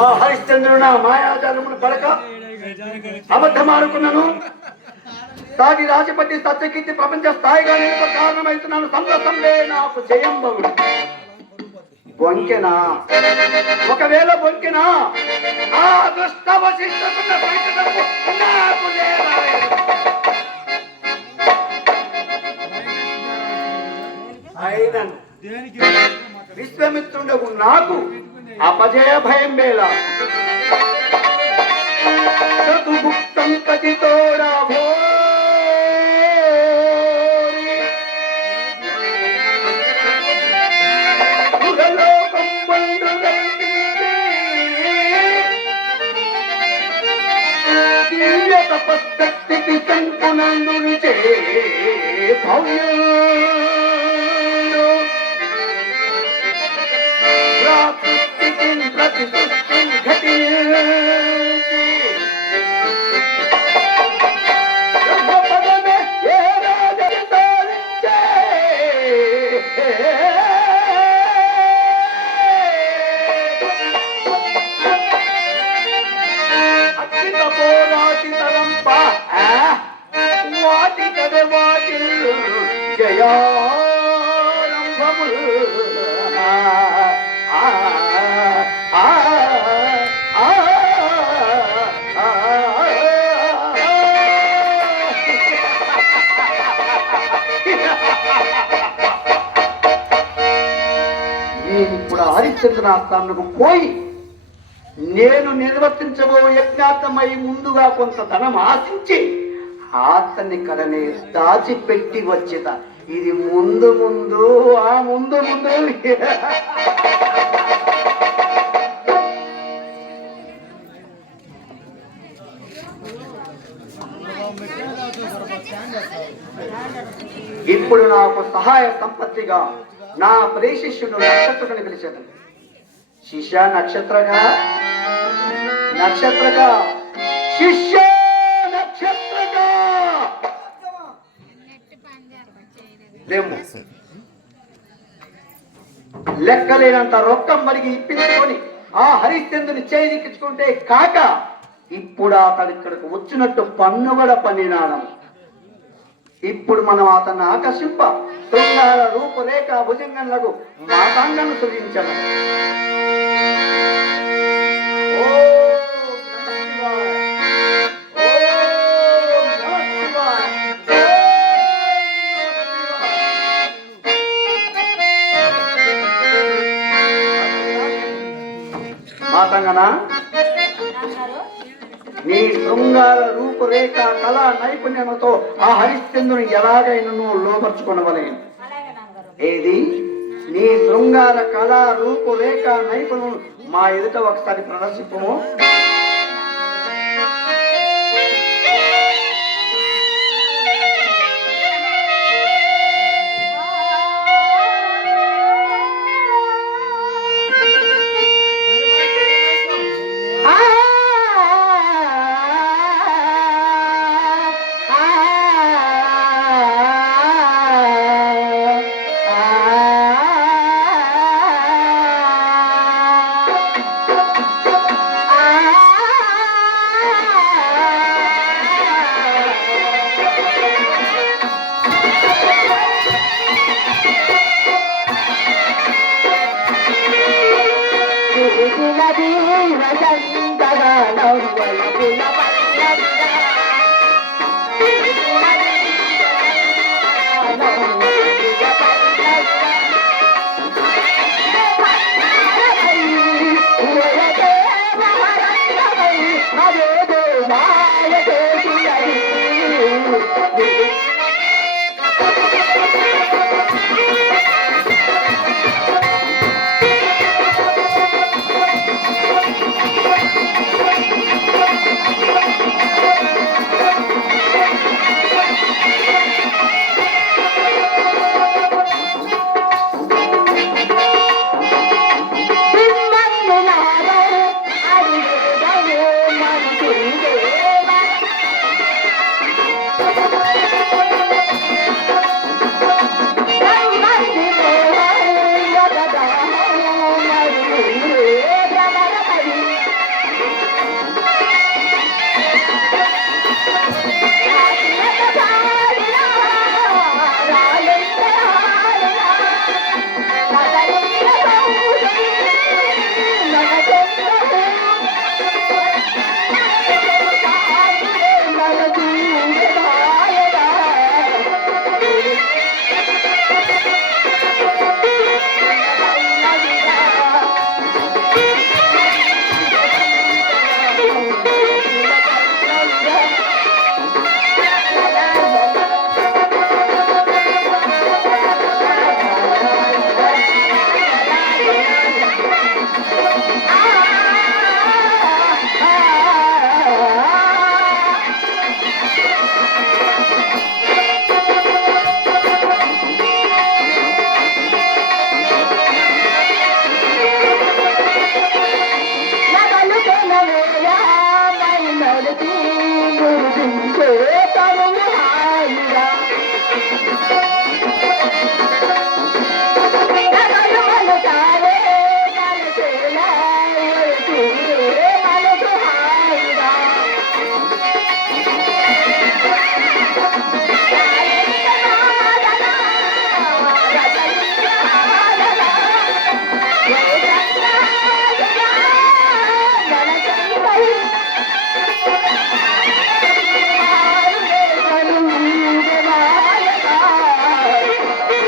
ఆ హరిశ్చంద్రుడు నా మాయాజాలమును పడక అబద్ధమాడుకున్నాను. సాగి రాజపతి సత్యకీర్తి ప్రపంచ స్థాయిగా నిలుప కారణమవుతున్నాను. సంతసంలే నాకు జయం బగుడు. బొంకెనా ఒకవేళ బొంకెనా ఆ దుష్ట వశిష్ఠున్న సంకటము నాకు లేదా? అయినను విశ్వమిత్రుండకు నాకు అపజయ భయం వేళ చతుభుక్తం కటితోడా తపశక్తి సంకునందుని చే భవ్య నేనిప్పుడు హరిశ్చంద్రాస్థానకు పోయి నేను నిర్వర్తించబో యజ్ఞార్థమై ముందుగా కొంత ధనం ఆశించి అతన్ని కడనే దాచిపెట్టి వచ్చేద. ఇది ముందు ముందు ఆ ముందు ముందు ఇప్పుడు నాకు సహాయ సంపత్తిగా నా ప్రేశిష్యుడు నక్షత్రకని పిలిచేది. శిష్య నక్షత్రగా నక్షత్రగా శిష్య నక్షత్రగా లేము లెక్కలేనంత రొక్కం మరిగి ఇప్పించుకొని ఆ హరిశ్చంద్రుని చేయించుకుంటే కాక ఇప్పుడు అతడు ఇక్కడికి వచ్చినట్టు పన్నుగడ పన్నినాడు. ఇప్పుడు మనం అతన్ని ఆకర్షింప శృంగార రూపురేఖ భుజంగంలకు మాతాంగను సృజించడం. మాతంగనా నీ శృంగార రూపురేఖ కళా నైపుణ్యముతో ఆ హరిశ్చంద్రుని ఎలాగైనా నువ్వు లోపరుచుకునవలే. ఏది నీ శృంగార కళా రూపురేఖ నైపుణ్యం మా ఎదుట ఒకసారి ప్రదర్శింపము.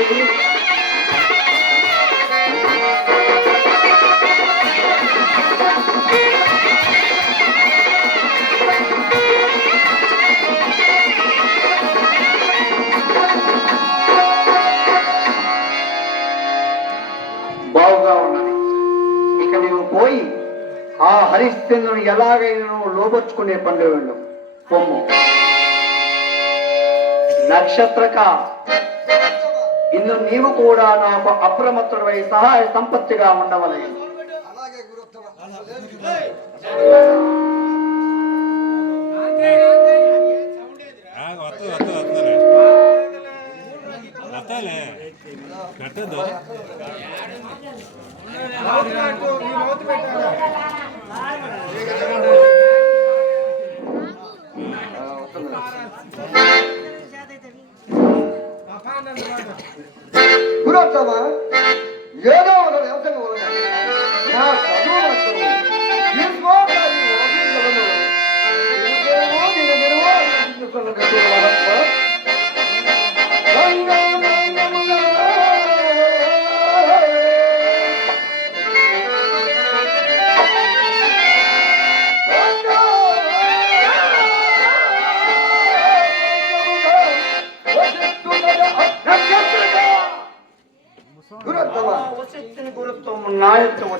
బావుగా ఉన్నది. ఇక నీవు పోయి ఆ హరిశ్చంద్రుని ఎలాగైనా లోపరుచుకునే పనులు వెళ్ళు. పొమ్ము. నక్షత్రక, ఇందు నీవు కూడా నాకు అప్రమత్తుడై సహాయ సంపత్తిగా ఉండవలేదు. గురోత్తమ, ఏదో ఒక వ్యవసాయం నా చదువు గురుత్వం నాయత్వం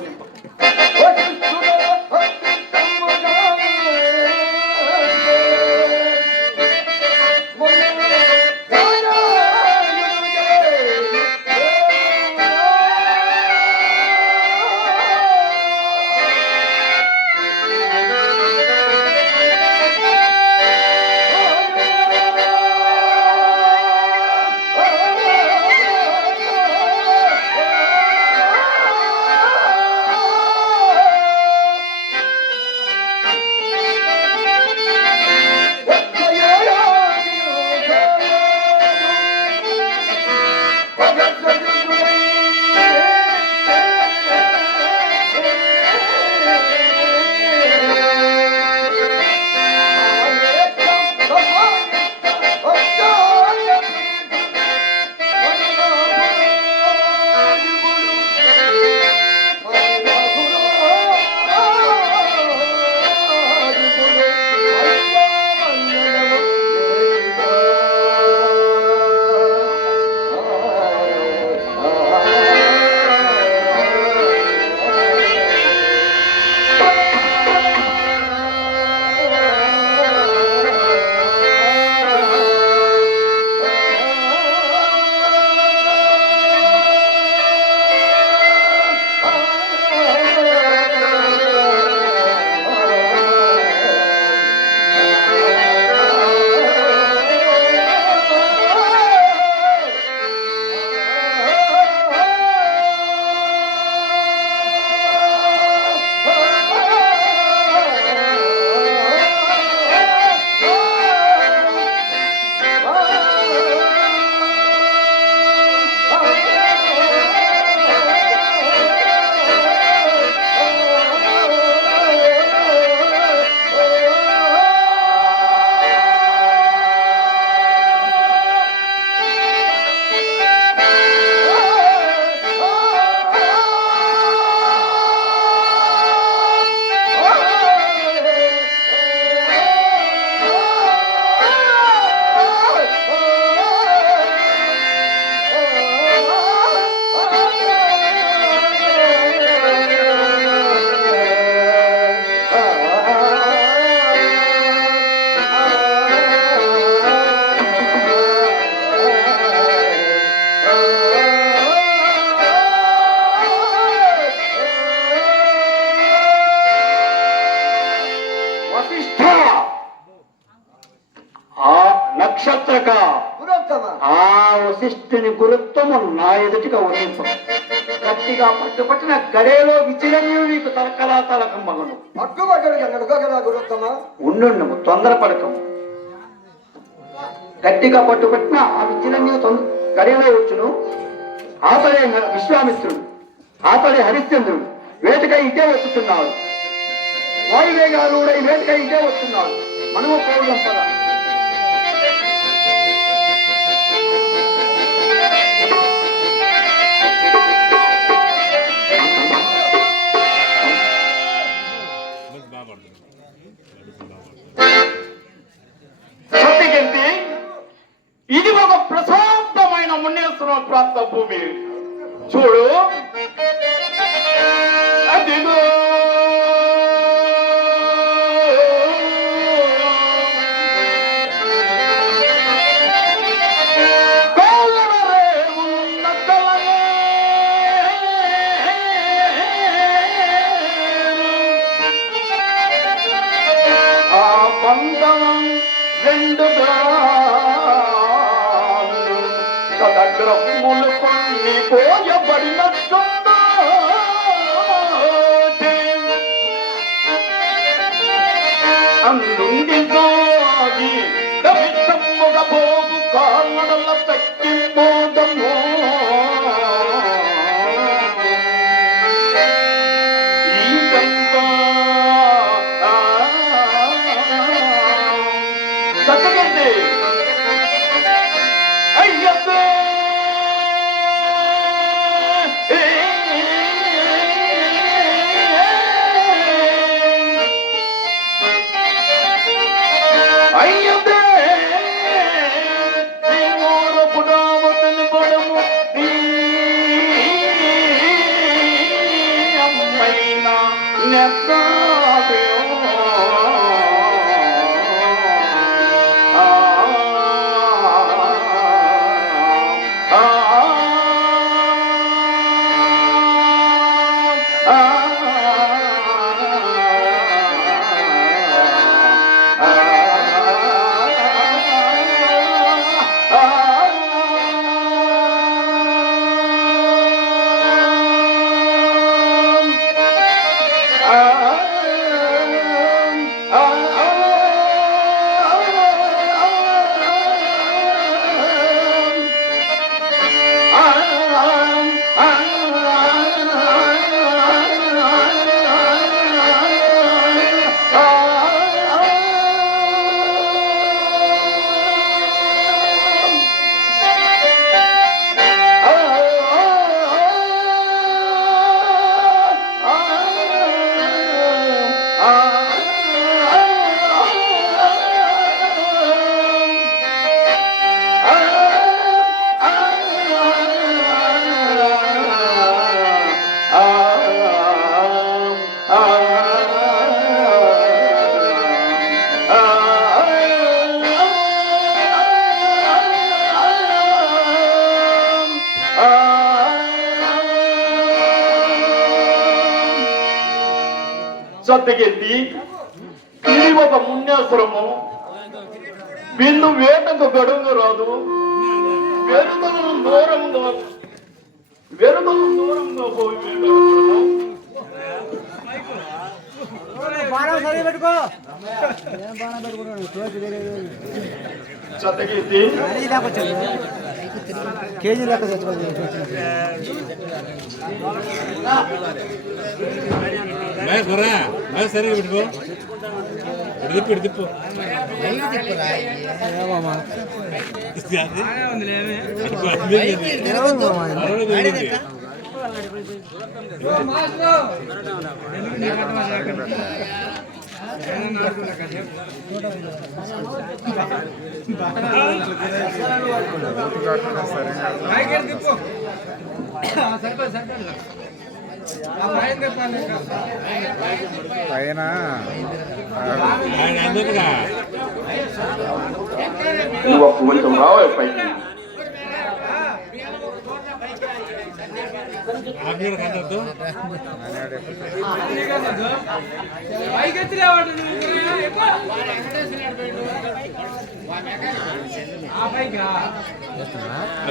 నక్షత్రక ఆ వశిష్ఠుని గురుత్వము నా ఎదుటిగా వర్ణింపు. గట్టిగా పట్టుపట్టిన గడేలో విచిరనీయు నీకు తలకలా తలకమ్మగను. ఉండు, తొందరపడకము. గట్టిగా పట్టుపట్టిన ఆ విచిరనీయు గడేలో వచ్చును. ఆతడే విశ్వామిత్రుడు, ఆతడే హరిశ్చంద్రుడు వేటకై ఇటే వస్తున్నాడు. వాయువేగాలు వేటకై ఇటే వస్తున్నాడు. మనము పౌరులం పద. భూమి చూడు అదిగో గ్రహములు కొన్ని పోయబడినట్టుందో అందుండి సాగి కవితమ్ముగ పోగు కాళ్ళ తక్కిపోదము ఈకంతా చక్కగండి అయ్యబ్బే అయ్యబ్బే ఈ ఊరు పుడావతని పడము అమ్మైనా నెత్తావే సత్తగెత్తి ఇది ఒక మున్యాసురము విందు వేటకు గడువు రాదు వెరుదలను దూరంగా పోయి సత్తగెత్తి కేజీ లెక్క సరిగా పెట్టుకో తిప్పు పైన నువ్వు కొంచెం రావాలి పైకి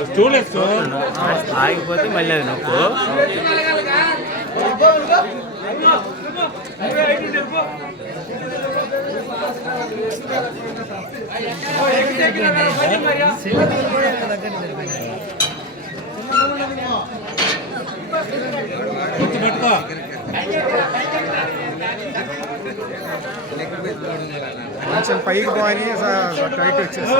స్టూడెంట్స్ ఆగిపోతే మళ్ళీ అది నొక్కు పెట్టుకో కొంచెం పైకి పోయి టైట్ వచ్చేసి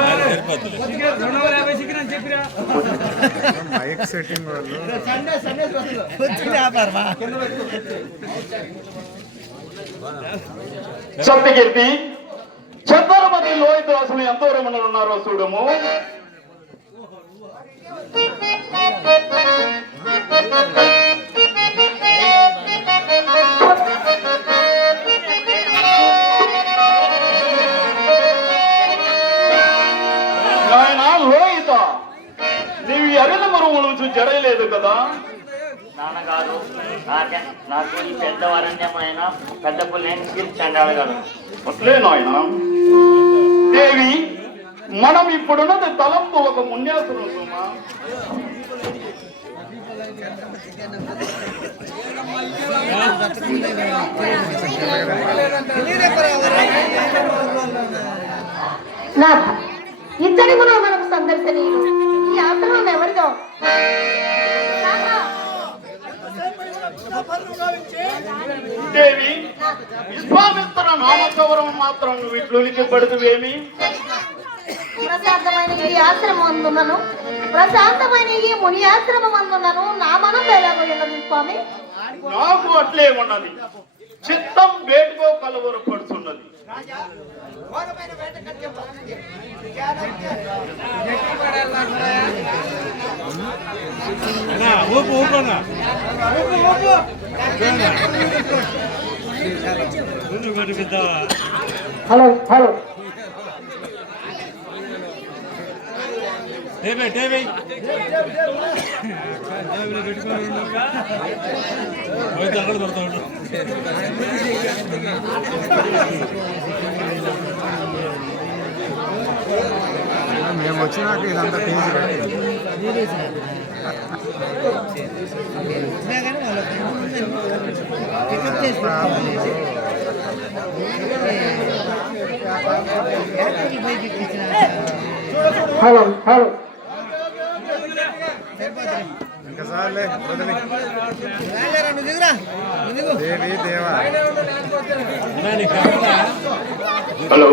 మైక్ సెట్టింగ్ వాళ్ళు సత్తగెత్తి చంద్రమతి లోయ దోసలు ఎంతో రమణులు ఉన్నారో చూడము నాయన లోహిత, నీవు ఎర్రల మరువులు జరగలేదు కదా? నాన్నగారు నాకు ఈ పెద్ద అరణ్యమైన పెద్ద పుల్లేని చండాలగారు. అట్లే నాయన. దేవి, మనం ఇప్పుడున్నది తలంపు ఒక మున్యాసురం సుమా. నాథ, ఇతడి కూడా మనకు సందర్శనీయులు. ఈ ఆశ్రమం ఎవరిదో? దేవి, విశ్వామిత్ర నామగౌరవం మాత్రం నువ్వు ఇట్లోనికి పడుతువేమి? ప్రశాంతమైన ఈ ఆశ్రమం అందున్నాను, ప్రశాంతమైన ఈ ముని ఆశ్రమం అందున్నాను. నా మనం ఎలాగోన్నది స్వామి? నాకు అట్లే ఉన్నది. చిత్తం వేటుకో కలవరు పడుతున్నది. ఊపు ఊపనా హలో హలో టేబే టేబే అక్కడ పడతా ఉండు. మేము వచ్చినాక ఇదంతా తీసి పెట్టి హలో హలో ఇంకా సార్లే వదిలి దేవి దేవా. హలో,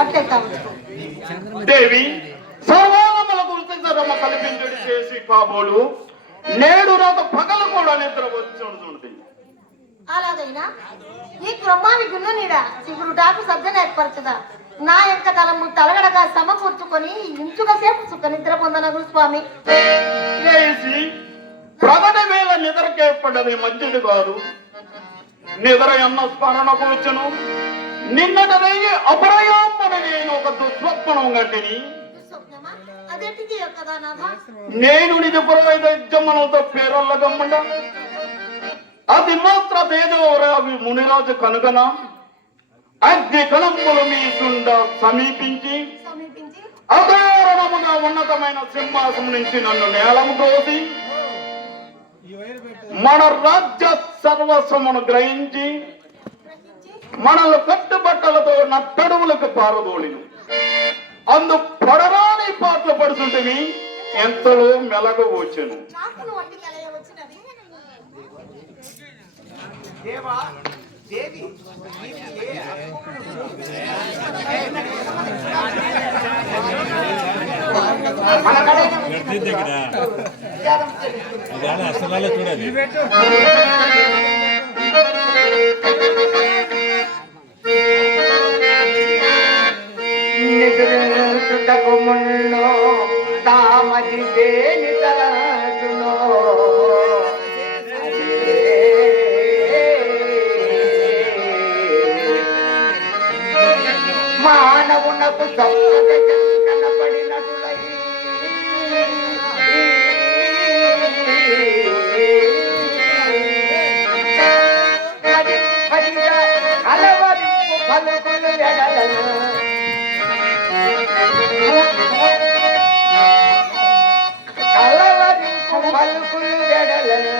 అట్లే కాదు. దేవి, సర్వాలములకు ఉత్తరమ కల్పించుడి చేసి కాబోలు నేడు రాత పగలు కూడా నిద్ర వచ్చుంటుంది. అలాగైనా ఈ క్రమావి గున్న నీడ చిగురుటాకు సజ్జన ఏర్పరచదా? నా యొక్క తలము తలగడగా సమకూర్చుకొని ఇంచుగా సేపు సుఖ నిద్ర పొందనగు స్వామి. లేచి ప్రగతి వేళ నిద్రకేర్పడ్డది మంచిది కాదు. నిద్ర ఎన్న స్మరణకు వచ్చును. నిన్నటనే అపరయామ్మన నేను ఒక దుస్వప్నం గంటిని. స్వప్నమా? అదేంటిది కదా నాథ? నేను నిజ పురోహితమనతో పేరల్ల గమ్మండ అది మాత్ర తేజోరావి మునిరాజు కనుగన అగ్ని కళంబులు మీ సుండ సమీపించి సమీపించి అకారణముగా ఉన్నతమైన సింహాసనం నుంచి నన్ను నేలము తోసి మన రాజ్య సర్వస్వమును గ్రహించి మనల్ని కట్టుబట్టలతో నట్టడువులకు పారదోళిను. అందు పడరాని పాటలు పడుతుంటివి. ఎంతలో మెలగ వచ్చాను. నాకు వంటి కలయ వచ్చినది. దగ్గర అది అసలు చూడాలి. నిద్రించుటకు మున్నో తామది దేని తలచునో మానవునకు సౌకర్యం కనపడినటులై అలవరింపు పలుకులు ఎడలను కలవరింపు పలుకులు ఎడలను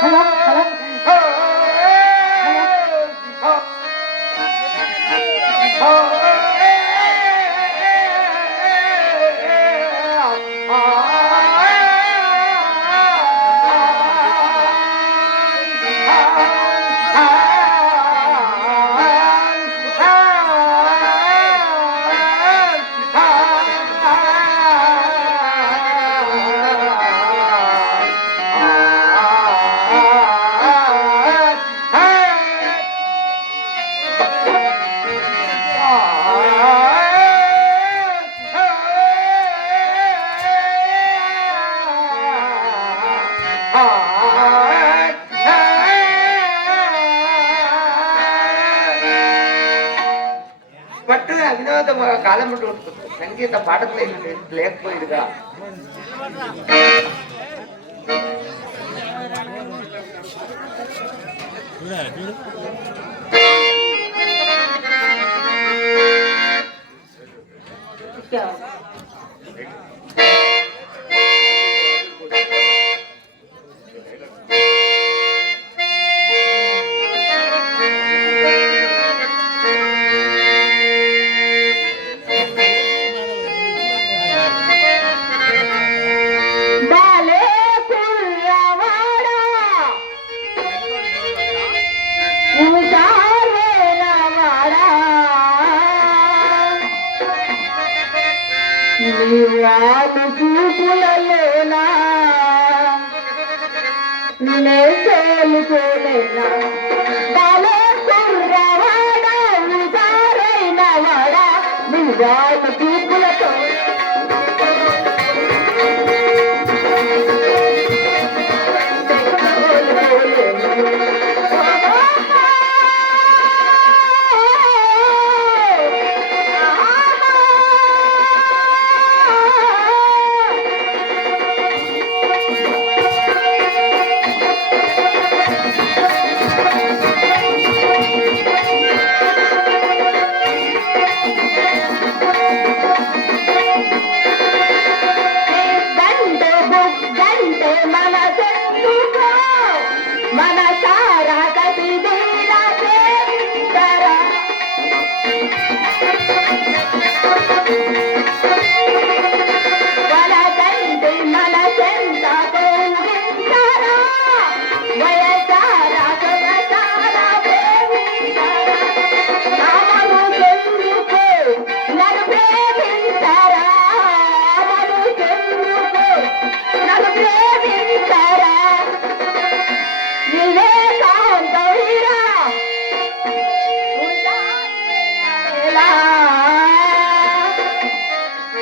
హలో వినోద కాలం సంగీత పాటలు లేకపోయిందిగా చూడు చూపులలోనా నే తేలుకోలేనా బాలే కుర్రవాడా ఉదారైన వాడా నీ వాళ్ళ చూపులతో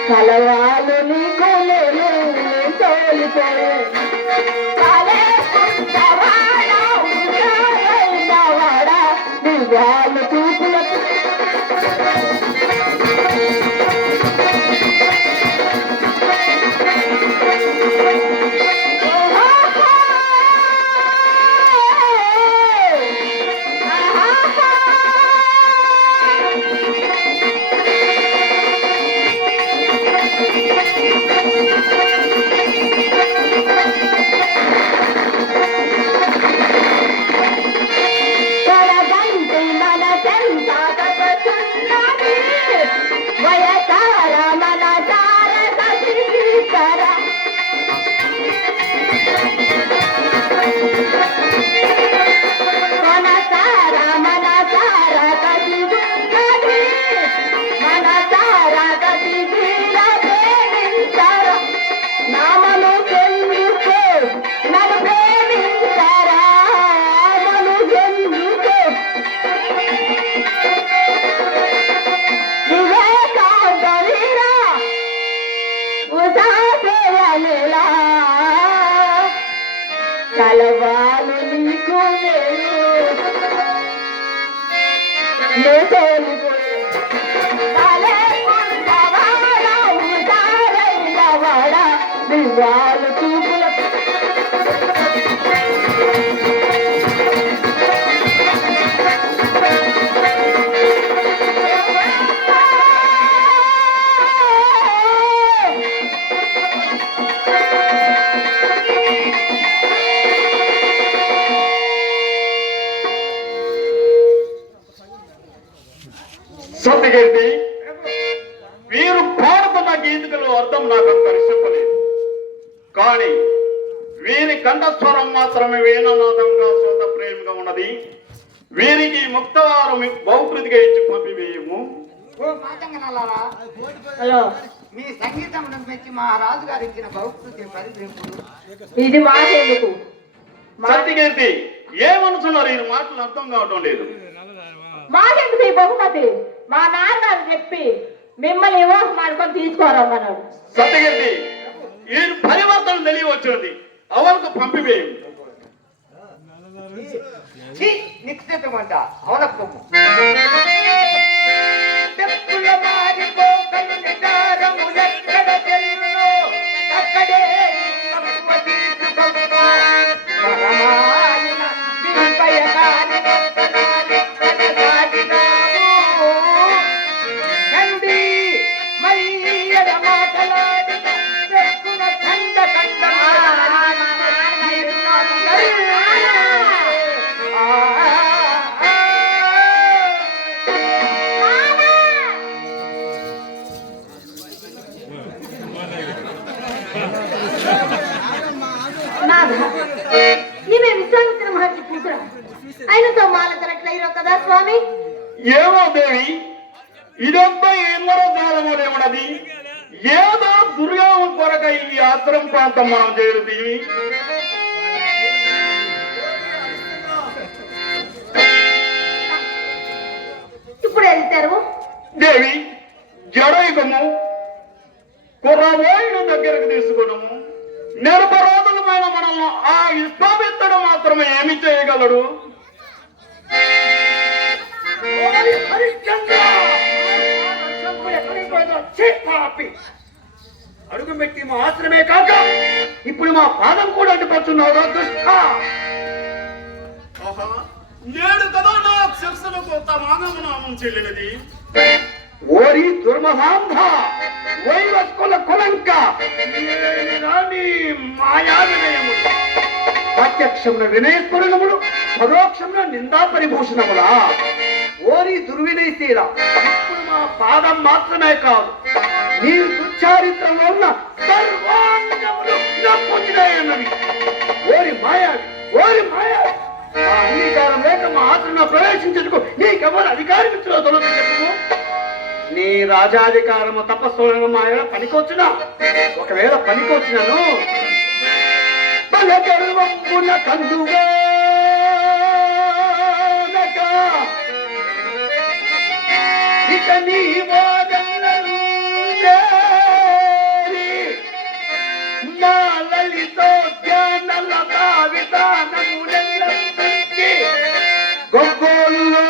కలవాలు నీకు నేను తోలిపోయే వాళ్ళు చూపులకు కలవాలు నీకు వాళ్ళు చూపులకు సత్యకీర్తి, వీరు పాడుతున్న గీతికలు అర్థం నాకు అంత చెప్పలేదు, కానీ వీరి కంఠస్వరం మాత్రమే వేణనాదంగా సొంత ప్రేమగా ఉన్నది. వీరికి ముక్తవారం బహుకృతిగా ఇచ్చి పంపివేయము. హలో, మీ సంగీతం మెచ్చి మా రాజుగారు ఇచ్చిన బహుకృతి పరిచయం ఇది మాకెందుకు? సత్యకీర్తి, ఏమనుకున్నారు? ఈ మాటలు అర్థం కావటం లేదు. మాకెందుకు ఈ బహుమతి? మా నాన్నగారు చెప్పి మిమ్మల్ని వివాహం మాడుకొని తీసుకోరమ్మన్నాడు. సత్యకీర్తి, ఈ పరివర్తన తెలియవచ్చున్నది, అవలకు పంపివేయు. నిశ్చితమంట అవనకు ఆయనతో మాలతరట్లయిరో కదా స్వామి. ఏమో దేవి, ఇదంతా ఎందరో కాలమోనేమన్నది. ఏదో దుర్యోగం కొరక ఈ ఆశ్రమ ప్రాంతం మనం చేరుతీవి. ఇప్పుడు వెళ్తారు దేవి, జడయుగము కుర్రవాయిని దగ్గరకు తీసుకున్నాము. నిరపరాధులమైన మనల్ని ఆ విశ్వామిత్రుడు మాత్రమే ఏమి చేయగలడు? అడుగు పెట్టి మా ఆశ్రమే కాక ఇప్పుడు మా పాదం కూడా అడ్డుపడుతున్నావు దుష్ట. నేడు కదా నా శిరసులకు తమానము నామం చెల్లినది. ఓరి దుర్మహాంధ, వైవస్కుల కులంక, మాయా వినయములు, ప్రత్యక్షమున వినయస్ఫురణములు, పరోక్షమున నిందా పరిభూషణములా. ఓరి దుర్వినయశీల, ఇప్పుడు మా పాదం మాత్రమే కాదు, నీ దుశ్చారిత్రంలో ఉన్న సర్వాంగములు నొప్పుచినాయన్నవి. ఓరి మాయావి, ఓరి మాయావి, మా అంగీకారం లేక మా ఆశ్రమ ప్రవేశించేందుకు నీకెవరు అధికారం ఇచ్చిన తొలగి చెప్పు. నీ రాజాధికారము తపస్సు మాయ పనికొచ్చునా? ఒకవేళ పనికొచ్చినను గర్వంపున కందుగా ఇక నీ వాదనలు నా లలితోద్యానల విధానములెల్లందుంచి గొగ్గోల్లో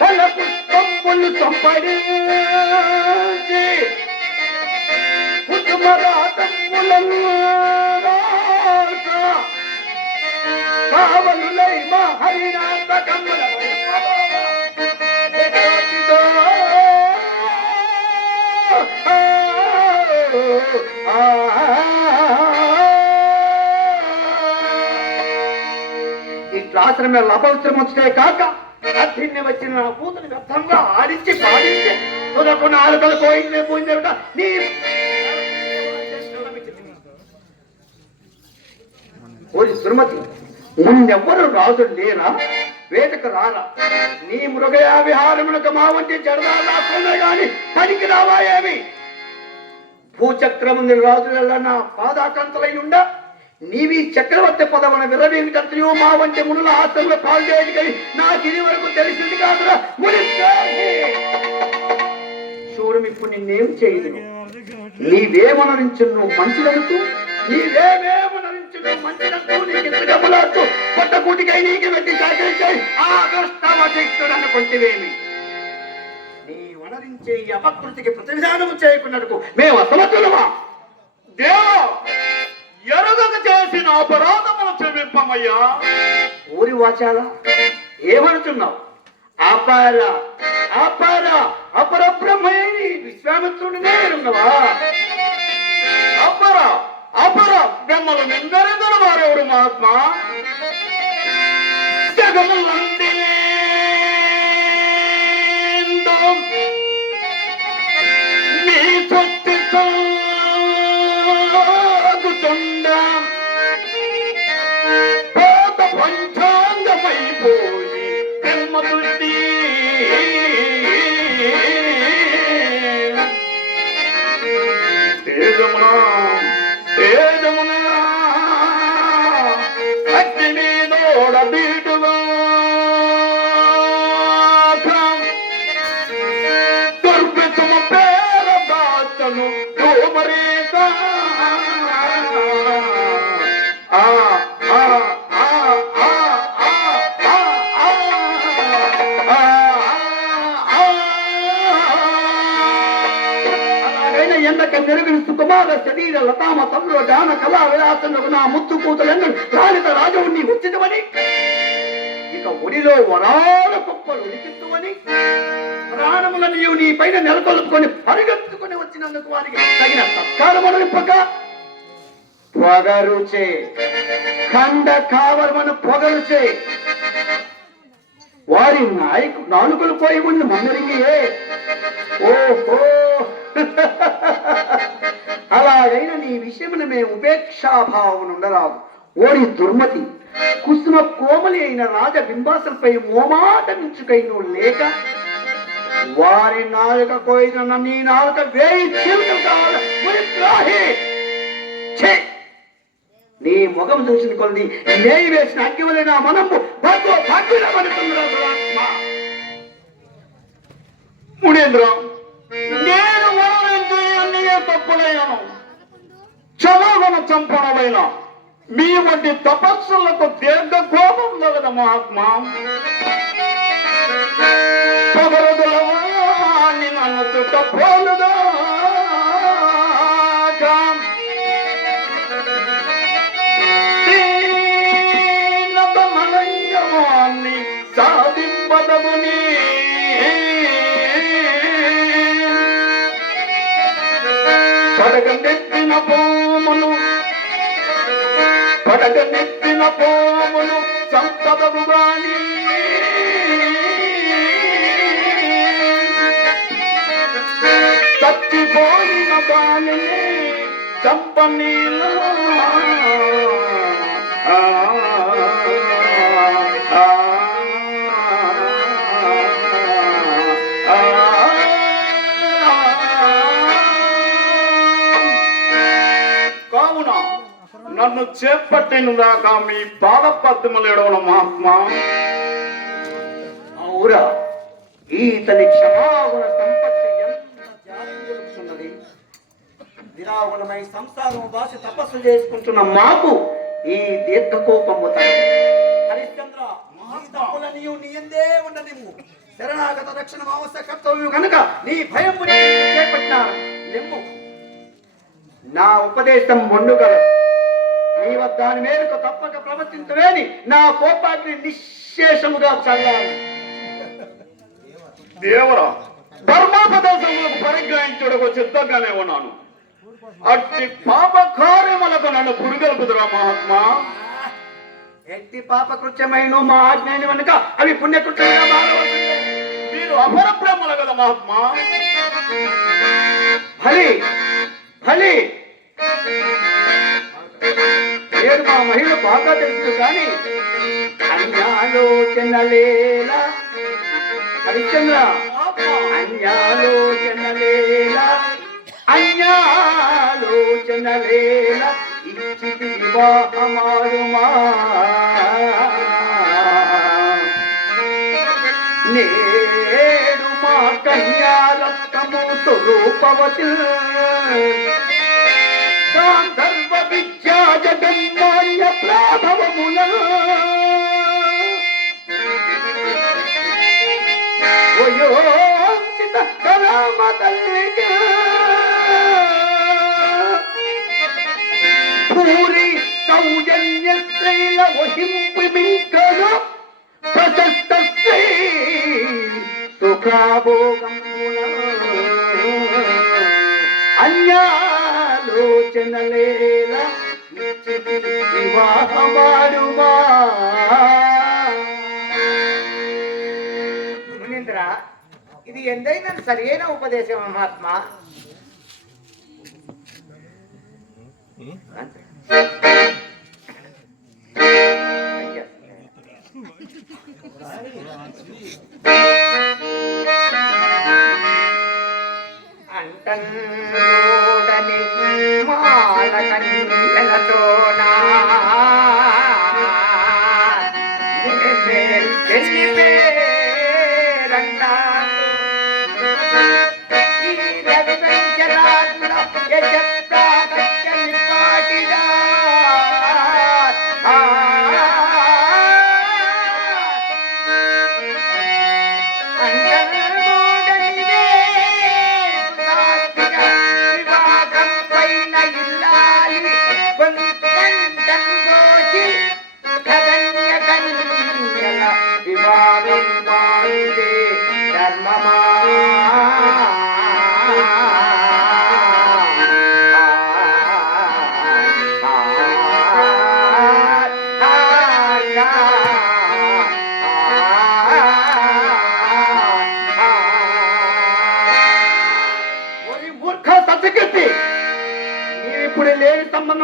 ఫల పుష్పంబులు సంపడించి కుసుమరాతములను కావలులై మా హరినాథకముల ఈ క్లాసుల మీద అపవిత్రం వచ్చితే కాక అర్థిన్య వచ్చిన నా కూతురు వ్యర్థంగా ఆడించి పాడించి తుదకు నాలుగలు పోయిందే నీ ఓరి సుమతి, ముందెవ్వరు రాజులు లేరా? వేటకు రారా? నీ మృగయా విహారమునకు మా వంటి జడదాసులే గాని పనికి రావా ఏమి? భూచక్రముంది రాజుల నా పాదాకంతలై ఉండ నీవి చక్రవర్తి పదవన విరవేని కర్తయో మా వంటి మునుల ఆశ్రమంలో పాల్గొని కలి నాకు ఇది వరకు తెలిసింది కాదురా. చూడు, ఇప్పుడు నిన్నేం చేయదు. నీవేమనరించు నువ్వు మంచిదనుతూ, నీవేమేమనరించు నువ్వు మంచిదంటూ, నీకు తిరగబలాడుతూ పొట్టకూటికై నీకు పెట్టి సహకరించాయి ఆ దుష్టమశక్తుడు అనుకుంటేవేమి? నీ వనరించే ఈ అపకృతికి ప్రతివిధానము చేయకున్నట్టుకు మేము అసమతులమా? దేవా, ఎరుగక చేసిన అపరాధములు క్షమింపమయ్యా. ఊరి వాచాలా ఏమనుతున్నావు? అపార అపార అపర బ్రహ్మేని విశ్వామిత్రుడినే ఎరుగవా? అపర అపర బ్రహ్మలు నిందరెదరు వారెవరు మహాత్మా? జగములందే నీ శక్తి సాగుతుండ పోత పంచాంగమైపోయి బ్రహ్మ దృష్టి తేజమునా తేజమునా అగ్ని నోడ బీడుగా దుర్విషమ పేర దాచను దోమరేత ఎందక మెరుగుని సుకుమార శరీర లతామ తమ్ముల గాన కళా విలాసంలో నా ముత్తు కూతులెన్ను రాణిత రాజవుణ్ణి ఉచితమని ఇక ఒడిలో వరాల కుప్పలు ఉడికిద్దుమని ప్రాణముల నీవు నీ పైన నెలకొల్పుకొని పరిగెత్తుకుని వచ్చినందుకు వారికి తగిన సత్కారం అనిపక పొగరుచే ఖండ కావరమను పొగరుచే వారి నాలుకలు పోయి ఉండి మందరింగియే. ఓహో అలాగైనా నీ విషయమున మేము ఉపేక్షాభావం ఉండరాదు. ఓడి దుర్మతి, కుసుమ కోమలి అయిన రాజబింబాసంపై మోమాట మించుకైన లేక వారి నాలుక కోయిన నీ నాలుక వేయి చిలుకలు కావాలి. నీ ముఖం చూసిన కొద్ది నేయి వేసిన అగ్గివలే నా మనము మునీంద్ర, నేను అన్ని తప్పులయ్యాను. చలాగన చంపడమైన మీ వంటి తపస్సులకు దీర్ఘ కోపం కదా మహాత్మా. నన్ను చుట్టపోలుగా సాధింపదముని పడగనెత్తిన పోమును సంపదము గాని చచ్చిపోయిన బాలిని చంపనీలో కావున నన్ను చేపట్టిన దాకా మీ పాదపద్మలేడవన మహాత్మా. అవురా, ఈతని క్షమాగుణ సంపత్తి ఎంత త్యాగం జరుగుతున్నది. విరాగుణమై సంసారం భాష తపస్సు చేసుకుంటున్న మాకు ఈ దీర్ఘకోపము హరిశ్చంద్ర, మహాత్ములనియు నీ యందే ఉండనిమ్ము. శరణాగత రక్షణ అవశ్య కర్తవ్యం కనుక నీ భయం చేపట్టినారు. నిమ్ము నా ఉపదేశం మొండుగల నీ వద్ద దాని మేరకు తప్పక ప్రవర్తించవేని నా కోపాగ్ని నిశ్శేషముగా చల్లాలి. దేవరా, ధర్మోపదేశములకు పరిగ్రహించుటకు సిద్ధంగానే ఉన్నాను. అట్టి పాప కార్యములకు నన్ను పురుగలుపుదురా మహాత్మా. ఎట్టి పాప కృత్యమైన మా ఆజ్ఞాని కనుక అవి పుణ్యకృత్యముగా మారవలసిందే. మీరు అపర బ్రహ్మలు కదా మహాత్మా. హరి హరి, నేను మా మహిళ బాగా తెలుసు కానీ అన్యాలోచనలేలా హరిశ్చంద్ర, అన్యాలోచనలేలా ఇచ్చితి వివాహమాడుమా. నేడు మా కన్యారత్నము స్వరూపవతి గాంధర్వ విద్యా జగన్మాన్య ప్రాభవమున వయోచిత కరామ తల్లిగా పూరి సౌజన్య శ్రీల వహింపు బింకల ప్రశస్త శ్రీ సుఖాభోగమున అన్యాలోచనలేల వివాహమాడుమా. మునీంద్ర, ఇది ఎందైనా సరైన ఉపదేశం మహాత్మా. అంటూడని మాల కన్యలతోనా ఎన్ని పేరంటా ఈ రవి సంచరాత్మ యజప్తా కచ్చని పాటిదా వివాహం పైన ఇల్లాలి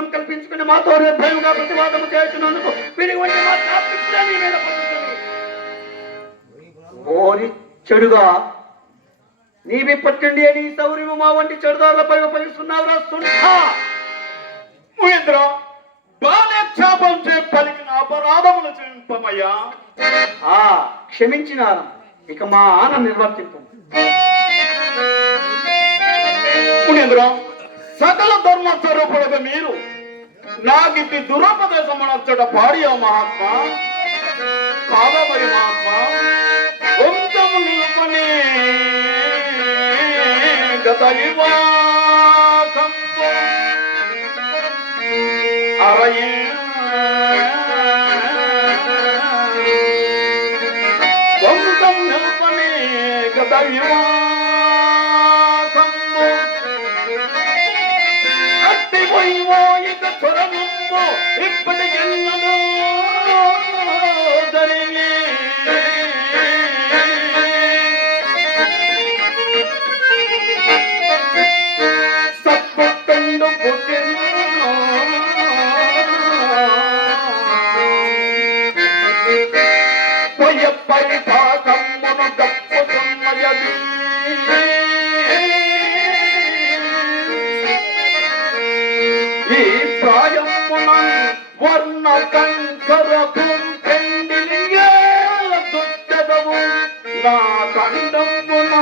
సంబంధం కల్పించుకుని మాతో నిర్భయంగా ప్రతివాదము చేస్తున్నందుకు వీరికి వంటి మా శాస్త్రికుడే నీ మీద పడుతుంది. ఓరి చెడుగా నీవి పట్టండి అని సౌర్యము మా వంటి చెడుదారులపై ఉపయోగిస్తున్నావురా సుంఠా. మహేంద్ర బాలక్షాపం చే పలికిన అపరాధములు క్షమింపమయ్యా. క్షమించినాను, ఇక మా ఆన నిర్వర్తింపు. మహేంద్ర సకల ధర్మ స్వరూపుడుగా మీరు నాకిట్టి దురుపదేశమునచ్చట పాడియా మహాత్మా. కాదమరి మహాత్మా వంశము నిలుపని గత వివాహంతో అరయే వంశం నిలుపని గత వివాహంతో అట్టిపోయివో ఇక చొరముంపు ఇప్పటికెన్నడూ జరిగి సత్పుట్టండు పుట్టిన పొయ్యపై పాకమ్మును తప్పుతున్నయది ఈ ప్రాయమున వర్ణ కంకర పెండిలింగేల దుట్టదవు నా కండమున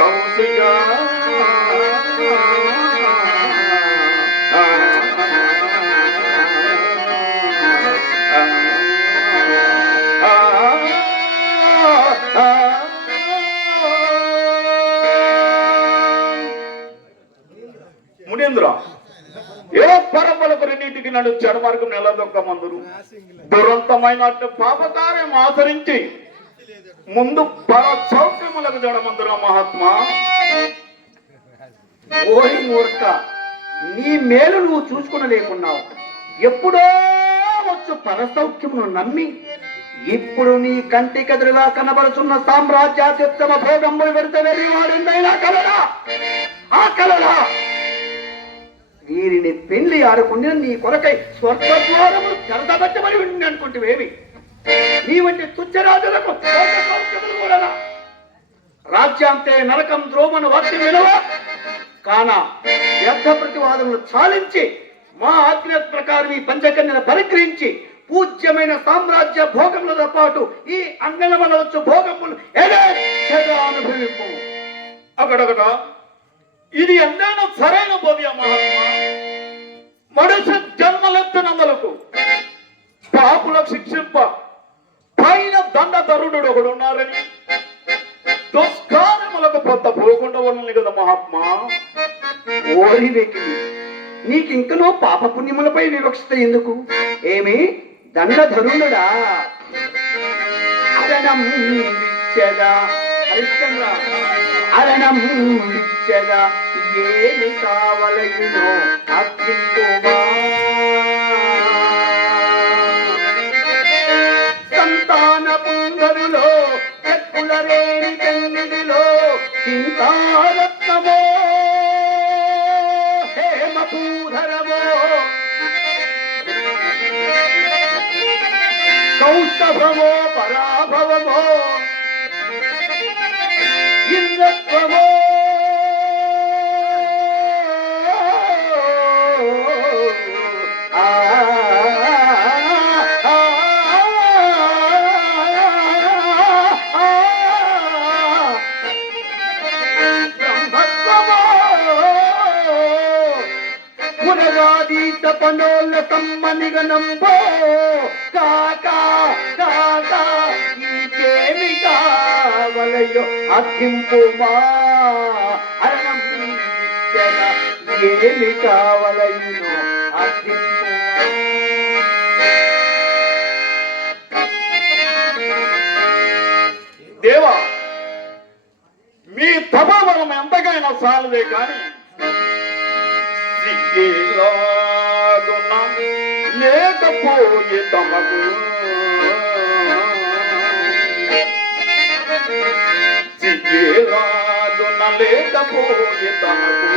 కౌసిగా మునీంద్ర ఏ పరపలకు రెండింటికి నడు చెడు మార్గం నెలదొక్క మందురు దురంతమైన పాపకార్యం ఆచరించి ముందు పర సౌఖ్యములకు జడమందుర మహాత్మా. ఓరి మూర్ఖ, నీ మేలు నువ్వు చూసుకుని లేకున్నావు. ఎప్పుడో వచ్చు పరసౌఖ్యమును నమ్మి ఇప్పుడు నీ కంటికెదురుగా కనబడుతున్న సామ్రాజ్యాత్యుత్తమ భోగంబులు పెడితే వెర్రి వాడిందైనా కలరా? ఆ కలరా వీరిని పెళ్లి ఆడుకుని నీ కొరకై స్వర్గద్వారములు తెరదబెట్టమని ఉండి అనుకుంటేవేమి? నీ వంటి తుచ్చరాజులకు కూడా రాజ్యాంతే నరకం ద్రోమను వర్తి వినవ కాన వ్యర్థ ప్రతివాదములు చాలించి మా ఆజ్ఞ ప్రకారం ఈ పంచకన్యను పరిగ్రహించి పూజ్యమైన సామ్రాజ్య భోగములతో పాటు ఈ అంగన వల్ల వచ్చు భోగములు అనుభవింపు. అక్కడొకట ఇది ఎంతైనా సరైన బోధి మహాత్మా. మనుషు జన్మలెత్తినందులకు పాపులకు శిక్షింప పైన దండధరుడు ఒకడు ఉన్నారని దుష్కార్యములకు పొంత పోకుండా ఉన్నది కదా మహాత్మా. ఓరి వెకి నీకింకనో పాప పుణ్యములపై వివక్షత ఎందుకు? ఏమి దండధరుడా? అరణం విచ్చదా హరిశ్చంద్ర, అరణం విచ్చదా ఏమి కావలయునో అర్పించుమా. సంతాన పుంగరులో చెక్కులరేని పెన్నిదిలో చింతారత్నమో హేమపూధరమో కౌస్తభమో పరాభవమో ఇంద్రత్వమో పనోళ్ళ సమ్మనిగనంబో కాకా కాకా ఇంకేమి కావలయో అర్థింపుమా. అరణం ఏమి కావలయునో అర్థింపుమా. దేవా మీ తపోబలం ఎంతకైనా సాలదే కాని లేకపోయే తమకు లేకపోయే తమకు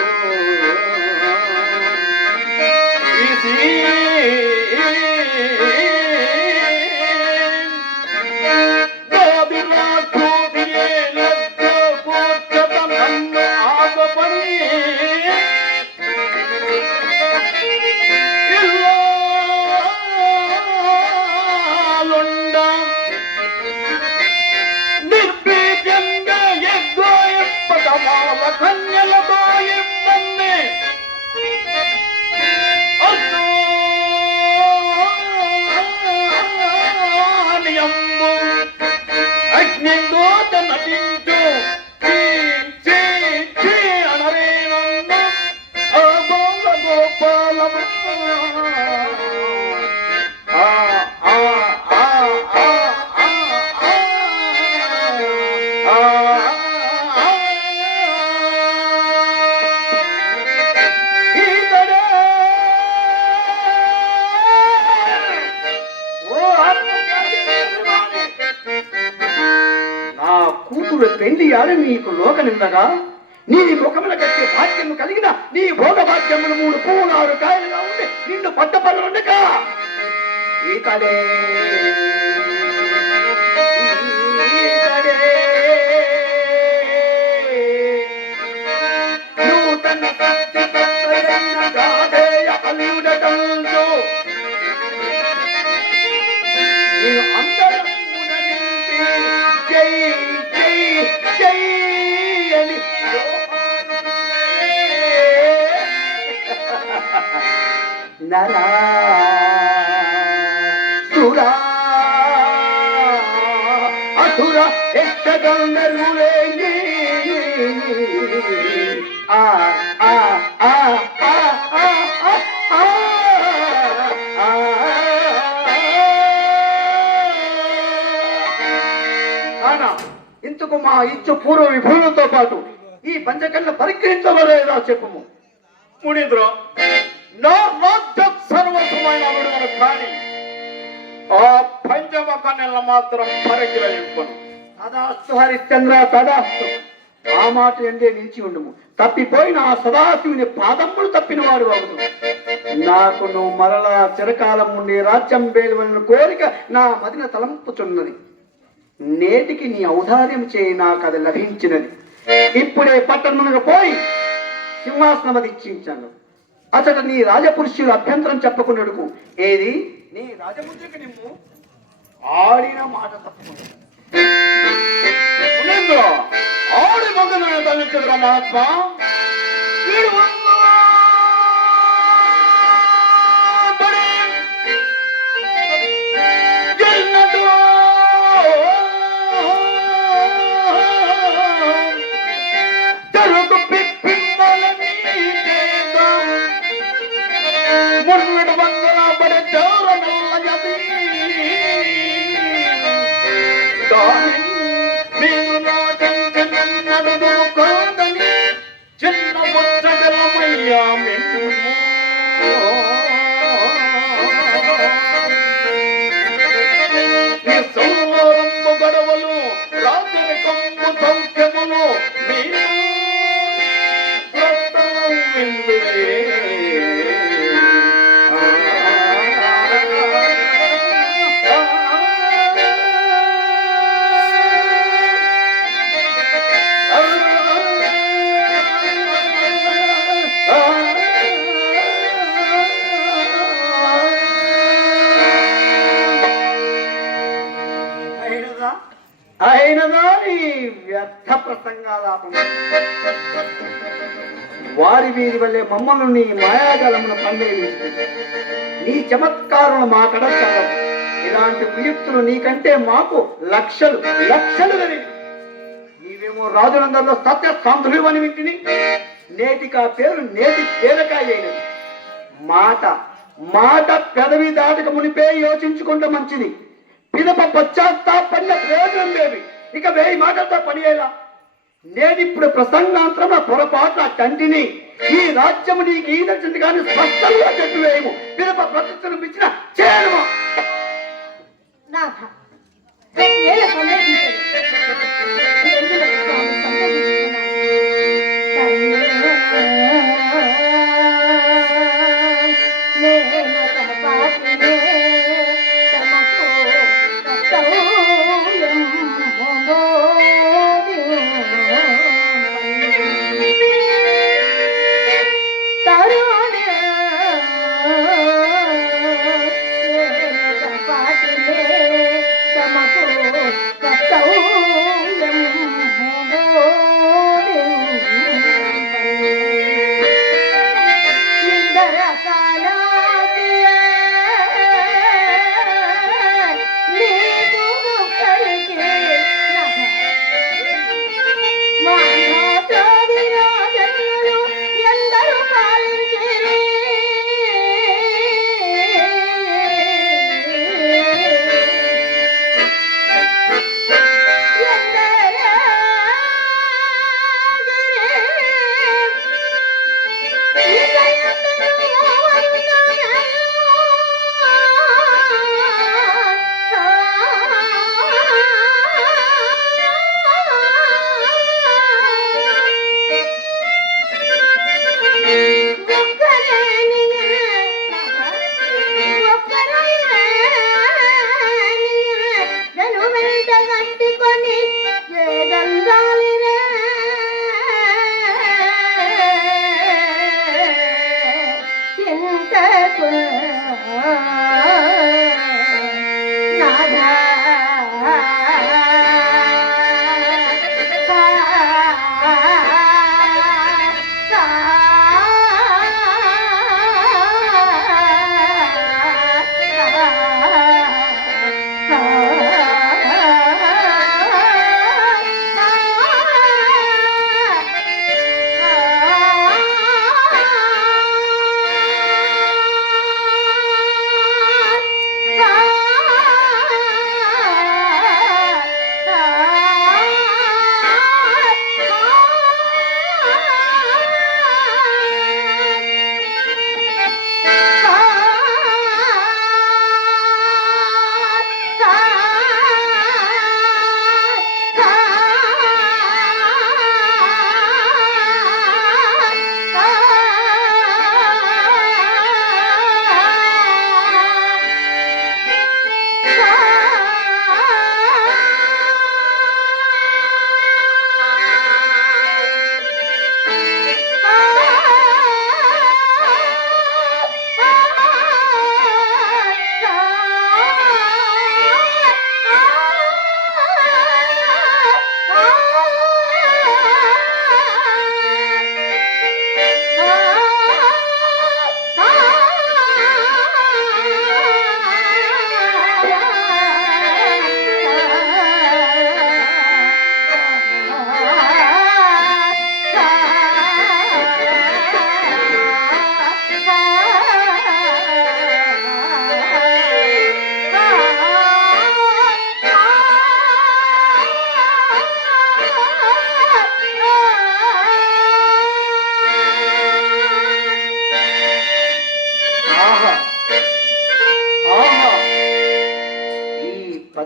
పెళ్లి ఆడ నీకు లోక నిందగా నీ ముఖమున కట్టే భాగ్యము కలిగిన నీ భోగ భాగ్యములు 3 పువ్వులు 6 కాయలుగా ఉండి నిన్ను పట్టపరుండక ఈతడే నూతన సత్యతత్వైన గాధేయ అల్లుడటంతో నేను అంతరమున నిలిపి జై జై అని నరా సురా అసుర యక్షగంధర్వులే ఆ ఆ ఆ ఆ ఆ ఇంతకు మా ఇచ్చు పూర్వ విభూలతో పాటు ఈ పంచకళ్ళ పరిగ్రహించబడేలా చెప్పుము. మునీంద్ర నా రాజ్య సర్వస్వమైన విడుదల కానీ ఆ పంచమ కన్నెల మాత్రం పరిగ్రహింపను. తదాస్తు హరిశ్చంద్ర తదాస్తు. ఆ మాట ఎందే నిలిచి ఉండుము. తప్పిపోయిన ఆ సదాశివుని పాదములు తప్పిన వాడు అవును. నాకు నువ్వు మరలా చిరకాలం ఉండి రాజ్యం వేలువలను కోరిక నా మదిన తలంపుచున్నది. నేటికి నీ ఔదార్యం చేయి నాకు అది లభించినది. ఇప్పుడే పట్టణమునకు పోయి సింహాసనం ఇచ్చించాను. అతడు నీ రాజపురుషులు అభ్యంతరం చెప్పకున్నడుకు. ఏది నీ రాజముద్రకు నిమ్ము. ఆడిన మాట తప్పు. మునీంద్ర ఆడి మగన తల్లిచుద్ర మహాత్మ వీడు చిన్న ముచ్చటమయ్యా సంవరంబు గడవలు రాజరికంబు సౌఖ్యములు మీరు అయినదా నీ వ్యర్థ ప్రసంగాలాపం. వారి వీరి వల్లే మమ్మల్ని నీ మాయాజలమును పందేయించింది. నీ చమత్కారులు మా కడ చదవు. ఇలాంటి కుయుక్తులు నీకంటే మాకు లక్షలు కలిగి. నీవేమో రాజులందరిలో సత్యసాంధులు అని వింటిని. నేటికి ఆ పేరు నేటి తేలకాయ అయినది. మాట పెదవి దాటక మునిపే యోచించుకుంటే మంచిది. పిదప పశ్చాత్తాపడిన ప్రయోజనం లేవి. ఇక 1000 మాటలతో పనియేలా. నేనిప్పుడు ప్రసంగాంతరం పొరపాటు ఆ తండ్రిని ఈ రాజ్యము నీకు ఈదచ్చింది కానీ స్పష్టంగా చెప్పి వేయము. పిదప ప్రతిష్టను ఇచ్చిన చేయడము.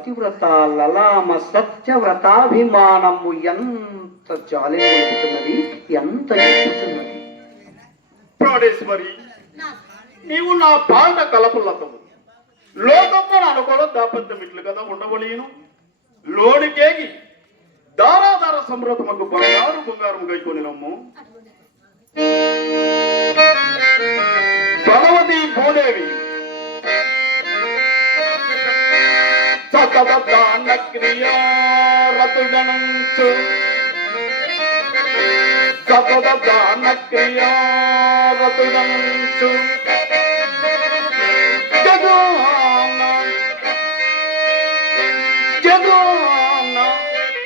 పతివ్రత లలామ సత్యవ్రతాభిమానము ఎంత జాలించుతున్నది, ఎంత ఎక్కుతున్నది. ప్రాణేశ్వరి, నీవు నా పాలన కలపులతము లోకమ్మ అనుకోవడం దాపత్యం ఇట్లు కదా ఉండవలేను. లోనికేగి దారాదార సంరతమకు బంగారు గైకొని నమ్ము. బలవతి భూదేవి సతదాన క్రియారతుడనంచు సతదాన క్రియారతుడనంచు జగోన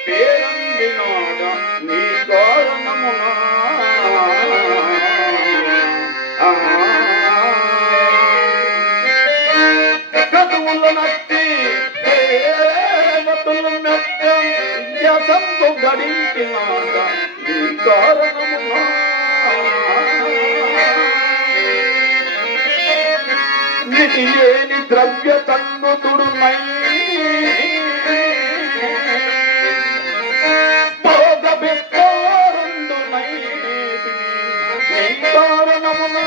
పేరందినాడ నీ కారణమునా చదువులు నచ్చి దేవతలు మెచ్చం యసంబు గడించినాడ నీ కారణమునా నిధి లేని ద్రవ్య తన్నుతుడునై భోగ విస్తారండునై నీ కారణమునా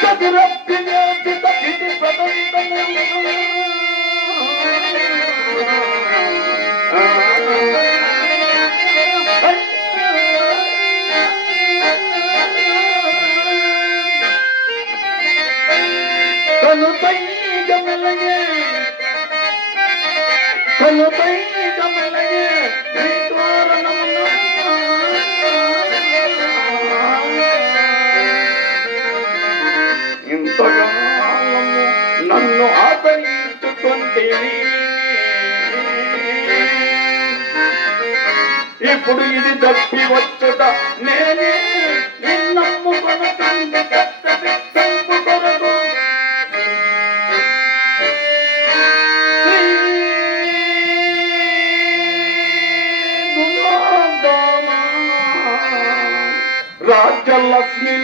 చతురప్తి నేర్చిత ఇది ఇంతకాలము నన్ను ఆదరించుకుంటేవి, ఇప్పుడు ఇది తప్పి వచ్చుట నేనే నిన్నమ్ముకొనకండి కష్టము కొరకు. రాజ్యలక్ష్మి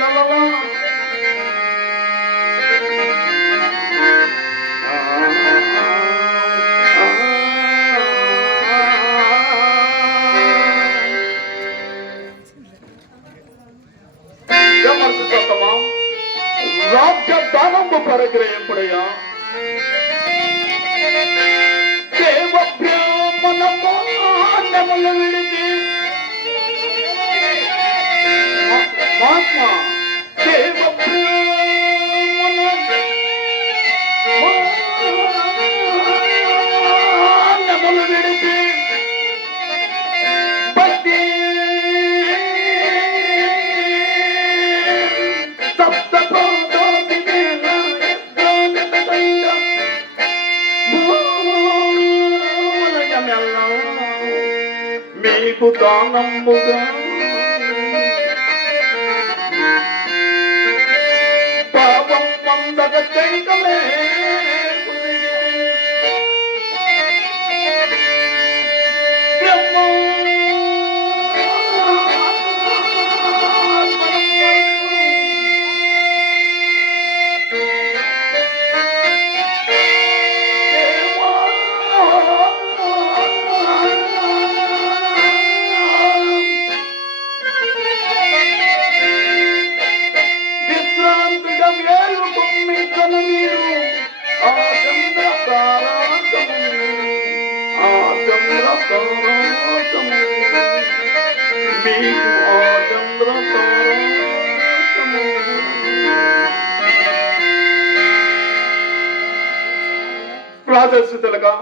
రాజ్య దానంబు పరగ్రహింపుడయ్యా. దేవ బ్రాహ్మణ మాన్యములు విడిచి మహాత్మ దేవ బ్రాహ్మణ మాన్యములు విడిచి భక్తి మీకు దానముగా పాపం వందక చెంకలే రాజసుతులుగా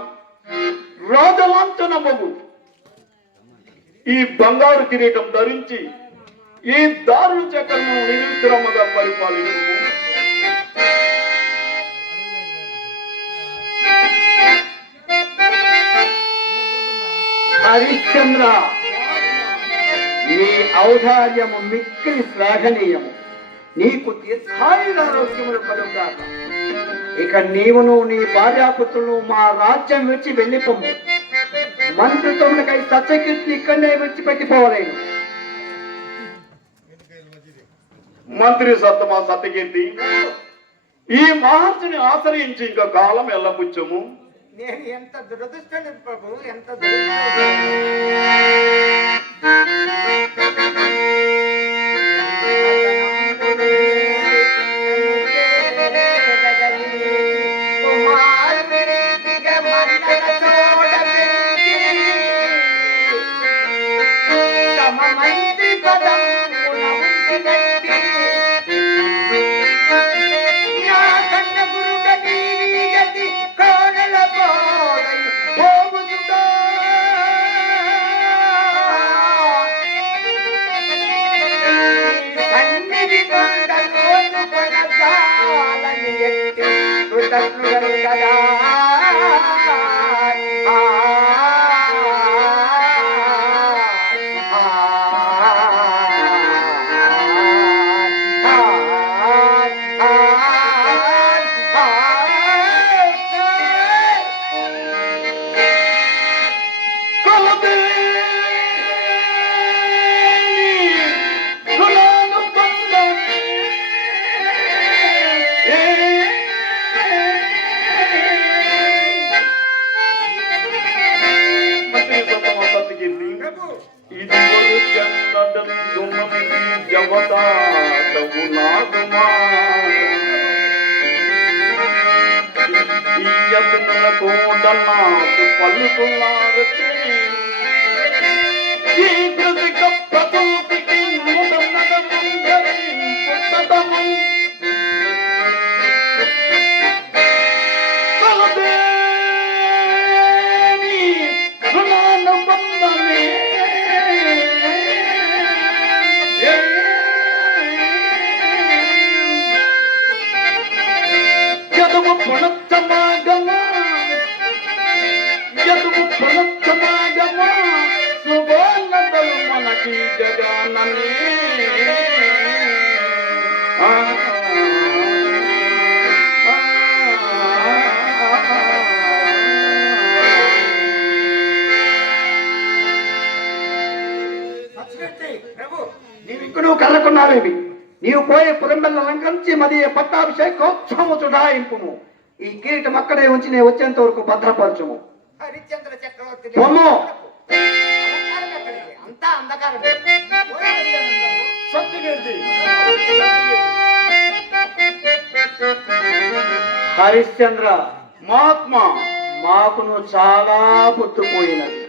రాజలాంఛనము ఈ బంగారు కిరీటం ధరించి ఈ దారుణ చక్రము నిరుద్రమగా పరిపాలించు. హరిశ్చంద్ర, నీ ఔదార్యము మిక్కిలి శ్లాఘనీయము. నీకు దీర్ఘాయురారోగ్యములు కలుగుగాక. ఇక నీవును నీ భార్యాపుత్రులు మా రాజ్యం విడిచి వెళ్ళిపోము. మంత్రిత్వములకై సత్యకీర్తిని ఇక్కడనే విడిచిపెట్టిపోవలేను. మంత్రి సత్తమా సత్యకీర్తి, ఈ మహర్షిని ఆశ్రయించి ఇంకా కాలం ఎల్లపుచ్చము. నేను ఎంత దురదృష్టం ప్రభు, ఎంత కదా. పలుకున్నారు నువ్వు కళ్ళకున్నావేమి? నీవు పోయే పురంబెల్ల లంకరించి మరి పట్టాభిషేకోత్సవము చుడాయింపుము. ఈ కిరీటం అక్కడే ఉంచి నేను వచ్చేంత వరకు భద్రపరచుము. హరిశ్చంద్ర చక్రవర్తి పొమ్ము. అంతా అంధకారం. హరిశ్చంద్ర, మహాత్మా, మాకు నువ్వు చాలా పొత్తుపోయినది.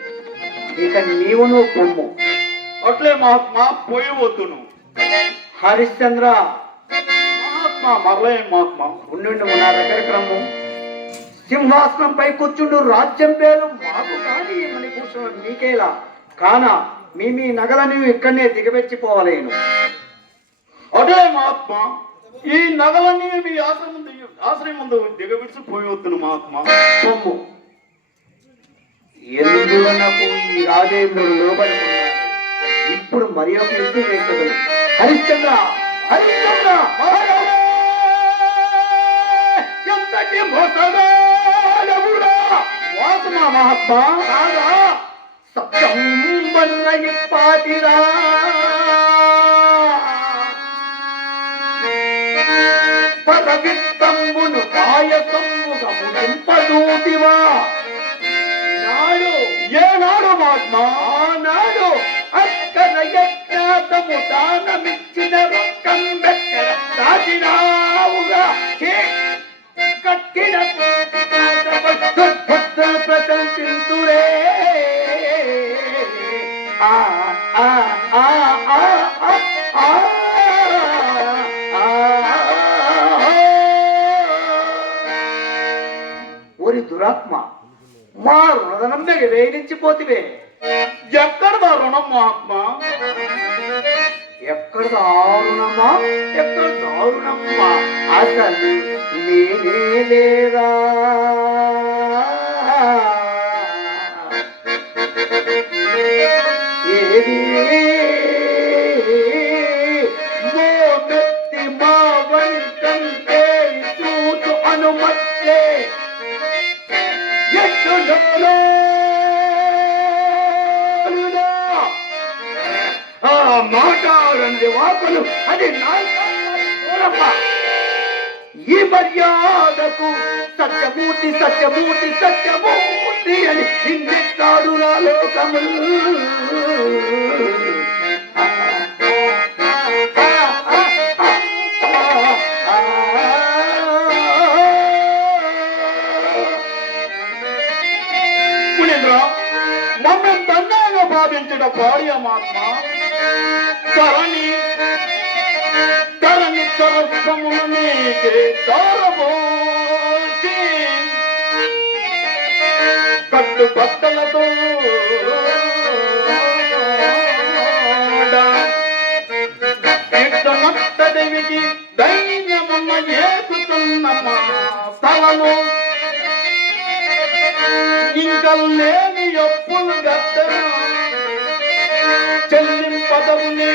ఇక నీవును పొమ్ము. అట్లే మహాత్మా, పోయవద్దును. హరిశ్చంద్ర, మహాత్మా మరలే మహాత్మా. ఉండు నా దగ్గరకు రమ్ము. సింహాసనంపై కూర్చుండు రాజ్యం పేరు మాకు కానీ మని కూర్చున్నాడు నీకేలా కానా మీ నగలని ఇక్కడనే దిగబెచ్చిపోవలేను. అదే మహాత్మా, ఈ నగలన్నీ మీ ఆశ్రయం ముందు దిగబెట్టి పోయవద్దును మహాత్మా. పొమ్ము. ఎందుకు ఈ రాజేంద్రుడు లోపడుకున్నాడు. ఇప్పుడు మరి ఒక ఎత్తు వేసగలరు. హరిశ్చంద్ర, హరిశ్చంద్ర, ఎంతటి వాసమా మహాత్మా కాదా సత్యం వన్నయి పాటిరా పరవిత్తంబును పాయసంబుగా ముగింపదూతివా. నాడు ఏనాడు మహాత్మా? ఆనాడు అక్కన యజ్ఞాతము దానమిచ్చిన రొక్కం బెక్కర దాచినావుగా కట్టిన దుర్భద్ర ప్రశంసింతురే. ఓరి దురాత్మ, మా రుణదనంగా వేయించిపోతివే. ఎక్కడ రుణం మహాత్మా? ఎక్కడ దారుణమా, ఎక్కడ దారుణమ్మా? అసలు లేనే లేదా. ఏది మోమెత్తి మా వంకంటే చూచు అనుమత్తే ఎట్టులో మాట్లాడండి వాకులు అది నా కాదమ్మా. ఈ మర్యాదకు సత్యమూర్తి సత్యమూర్తి సత్యమూర్తి అని నిందిస్తాడు నా లోకము. మమ్మల్ని దండంగా బాధించిన భార్యమాత్మ ధరణి ధరణి సరస్వమును నీకే దారబోచి కట్టు బట్టలతో నట్టదేవికి ధైర్యమున్న ఏకుతున్న తలను ఇంకా లేని ఎప్పులు గద్ద చెల్లింపదవుని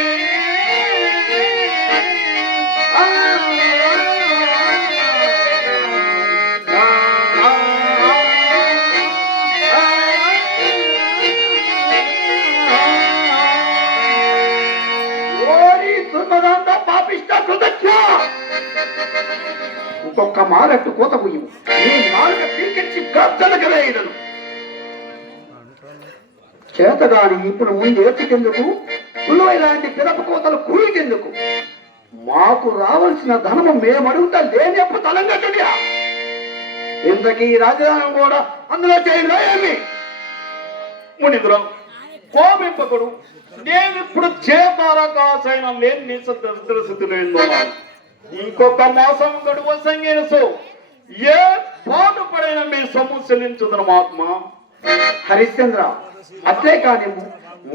దుర్మదాంత పాపిష్ట కృతజ్ఞ. ఇంకొక్క మారట్టు కోత పోయి నీ నాలుక పీకెచ్చి గద్దలకవేయడను చేతగాని ఇప్పుడు ముందు ఏర్చికెందుకు పులువ ఇలాంటి పిరప కోతలు కూలికెందుకు? మాకు రావాల్సిన ధనము మేమడుగుతా లేనప్పుడు తలంగట్టుగా ఇంతకీ రాజధానం కూడా అందులో చేయండి ఏమి మునిదురం కోపింపకుడు. నేనిప్పుడు చేతార కాసైన నేను నీ స్థితిలో ఇంకొక మాసం గడువ సంగీనసు ఏ పాటు పడైన మీ సొమ్ము చెల్లించుదను మహాత్మ. హరిశ్చంద్ర అట్లే కానీ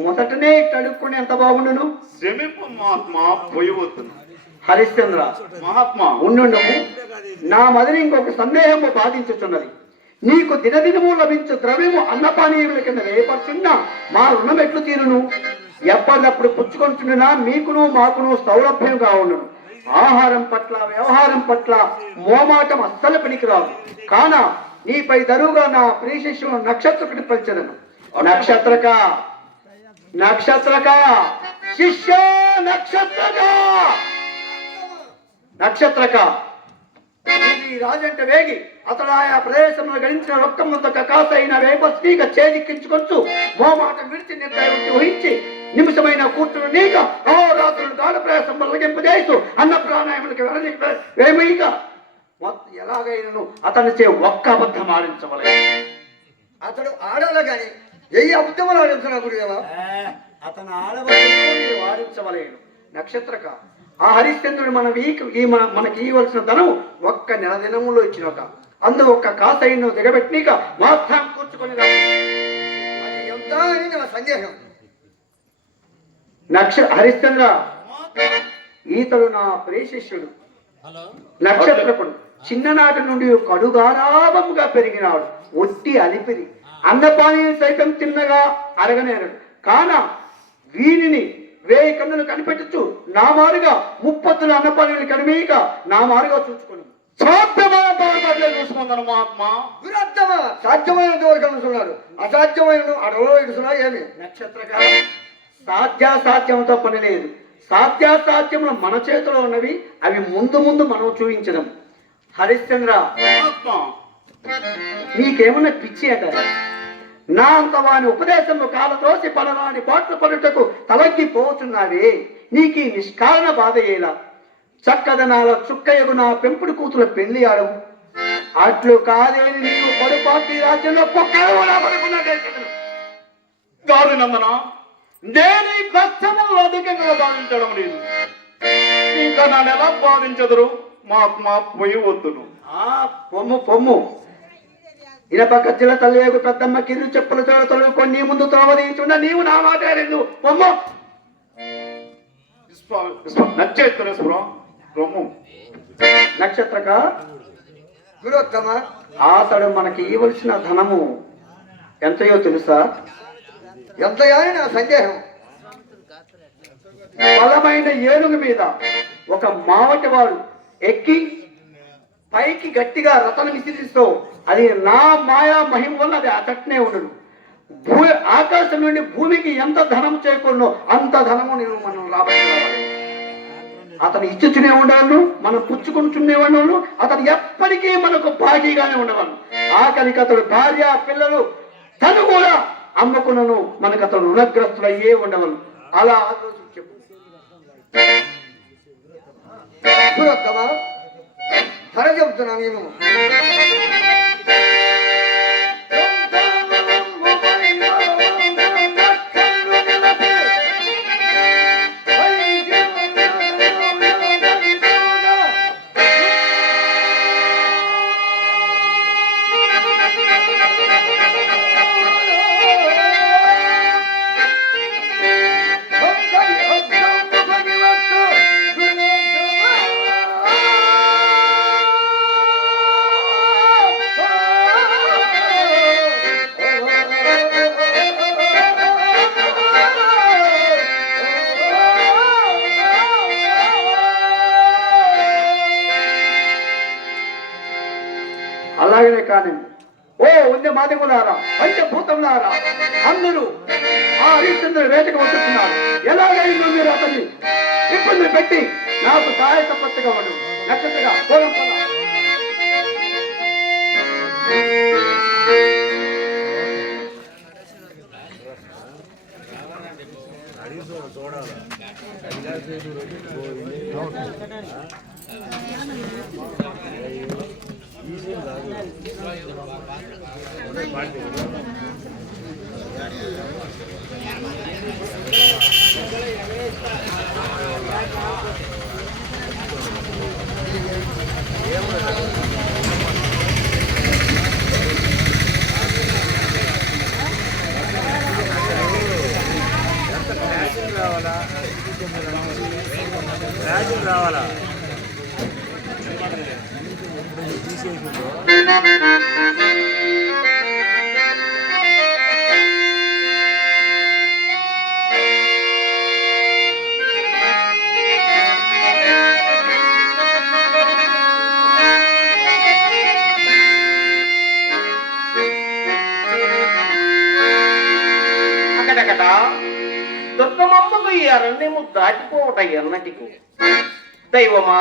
మొదటనే కడుక్కుని ఎంత బాగుండును. శ్రమింపు మహాత్మ పోయవద్దును. హరిశ్చంద్ర మహాత్మ ఉండు. నా మదిని ఇంకొక సందేహము బాధించుతున్నది. నీకు దినదినము లభించు ద్రవ్యము అన్నపానీయుల కింద వేయపరుచున్నా మా రుణం ఎట్లు తీరును? ఎప్పటికప్పుడు పుచ్చుకొంటున్నా మీకును మాకును సౌలభ్యంగా ఉండును. ఆహారం పట్ల వ్యవహారం పట్ల మోమాటం అస్సలు పనికిరాదు. కాన నీపై దరువుగా నా ప్రియ శిష్యుడు నక్షత్రకుడి పలిచెదను. నక్షత్రక నక్షత్రక శిష్య నక్షత్రక నక్షత్రక రాజంటే వేగి అతడు ఆయా ప్రదేశంలో గడించిన రొక్కం ముందొక కాసైన వేపస్టీగా చేజిక్కించుకొచ్చు మోమాటం విడిచి నిర్ణయం వహించి నిమిషమైన కూర్చుని నీక రాత్రులు గాఢ ప్రయాసం వలగింపజేస్తూ అన్న ప్రాణాయములకి వేమయిగా ఎలాగైనను అతని చే ఒక్క అబద్ధం ఆడించవలేదు. అతడు ఆడాలి కానీ ఏ అబద్ధములు ఆడించిన గురుదేవా అతను ఆడవలేదు వాడించవలేడు. నక్షత్రక ఆ హరిశ్చంద్రుడు మనకి ఇవ్వాల్సిన ధనం ఒక్క నెల దినములో ఇచ్చినట. అందు ఒక్క కాసైను దిగబెట్టినక మాత్రం కూర్చుకొని ఎంత అని నా సందేహం. హరిశ్చంద్ర ఈతడు నా ప్రియ శిష్యుడు నక్షత్రకుడు. చిన్ననాటి నుండి కడుగారాభముగా పెరిగినాడు. ఒట్టి అలిపిరి అన్నపానీయం సైతం తిన్నగా అరగనేరడు. కాన వీనిని 1000 కన్నులు కనిపెట్టచ్చు నా మారుగా 30 అన్నపానీయులు కనిమేయక నా మారుగా చూసుకుని చూసుకుంటాను మహాత్మ. విరత్తమా సాధ్యమైనంత వరకు అనుకున్నాడు, అసాధ్యమైన అడవులో ఇడుస్తున్నా ఏమి. నక్షత్రక సాధ్యాసాధ్యంతో పని లేదు. సాధ్యాసాధ్యములు మన చేతిలో ఉన్నవి. అవి ముందు ముందు మనం చూపించడం. హరిశ్చంద్ర నీకేమన్నా పిచ్చి అట? నా అంత వాని ఉపదేశము కాలదోసి పడరాని పాటలు పడుటకు తలగ్గిపోతున్నావే. నీకు ఈ నిష్కారణ బాధ ఏలా? చక్కదనాల చుక్కయగు నా పెంపుడు కూతుల పెళ్లి ఆడవు. అట్లు కాదేని నీవు పొరపాటు రాజ్యంలో గారు నందన నేను ఈ కష్టములు అధికంగా బాధించడం లేదు. ఇంకా నన్ను ఎలా బాధించదురు మహాత్మ పోయి వద్దును. పొమ్ము పొమ్ము ఇనప కచ్చిల తల్లియకు పెద్దమ్మ కింది చెప్పుల చోటలు కొన్ని ముందు తోవదీచుండ నీవు నా మాట రెండు పొమ్ము. నక్షత్రక గురోత్తమ అతడు మనకి ఇవ్వవలసిన ధనము ఎంతయో తెలుసా? ఎంతయో నా సందేహం. బలమైన ఏనుగు మీద ఒక మావటి వాడు ఎక్కి పైకి గట్టిగా రతన విసిరిస్తూ అది నా మాయా మహిమ వల్ల అది అతట్నే ఉండడు. ఆకాశం నుండి భూమికి ఎంత ధనం చేకూడో అంత ధనము నేను మనం రాబట్టి రావాలి. అతను ఇచ్చుచునే ఉండవలను, మనం పుచ్చుకుంటూనే ఉండవలను. అతను ఎప్పటికీ మనకు బాకీగానే ఉండవలను. ఆఖరికి అతడు భార్య పిల్లలు తను కూడా అమ్మకునను మనకు అతను రుణగ్రస్తులు అయ్యే ఉండవలను. అలా చెప్పు పురోత్తమా, ధర చెబుతున్నా నేను. అలాగనే కానీ ఓ ఉండే మాదిగులారా, పంచభూతములారా, అందరూ ఆ హరిశ్చంద్రుడు వేటకు వస్తున్నారు. ఎలాగైందో మీరు అతన్ని ఇబ్బంది పెట్టి నాకు సహాయ సంపత్తిగా ఉండు. నచ్చగా పోలం పద. రావాలా అక్కడక్కడ దుర్గమమ్మకు ఈ అరణ్యము దాటిపోవట ఎన్నటికు. దైవమా,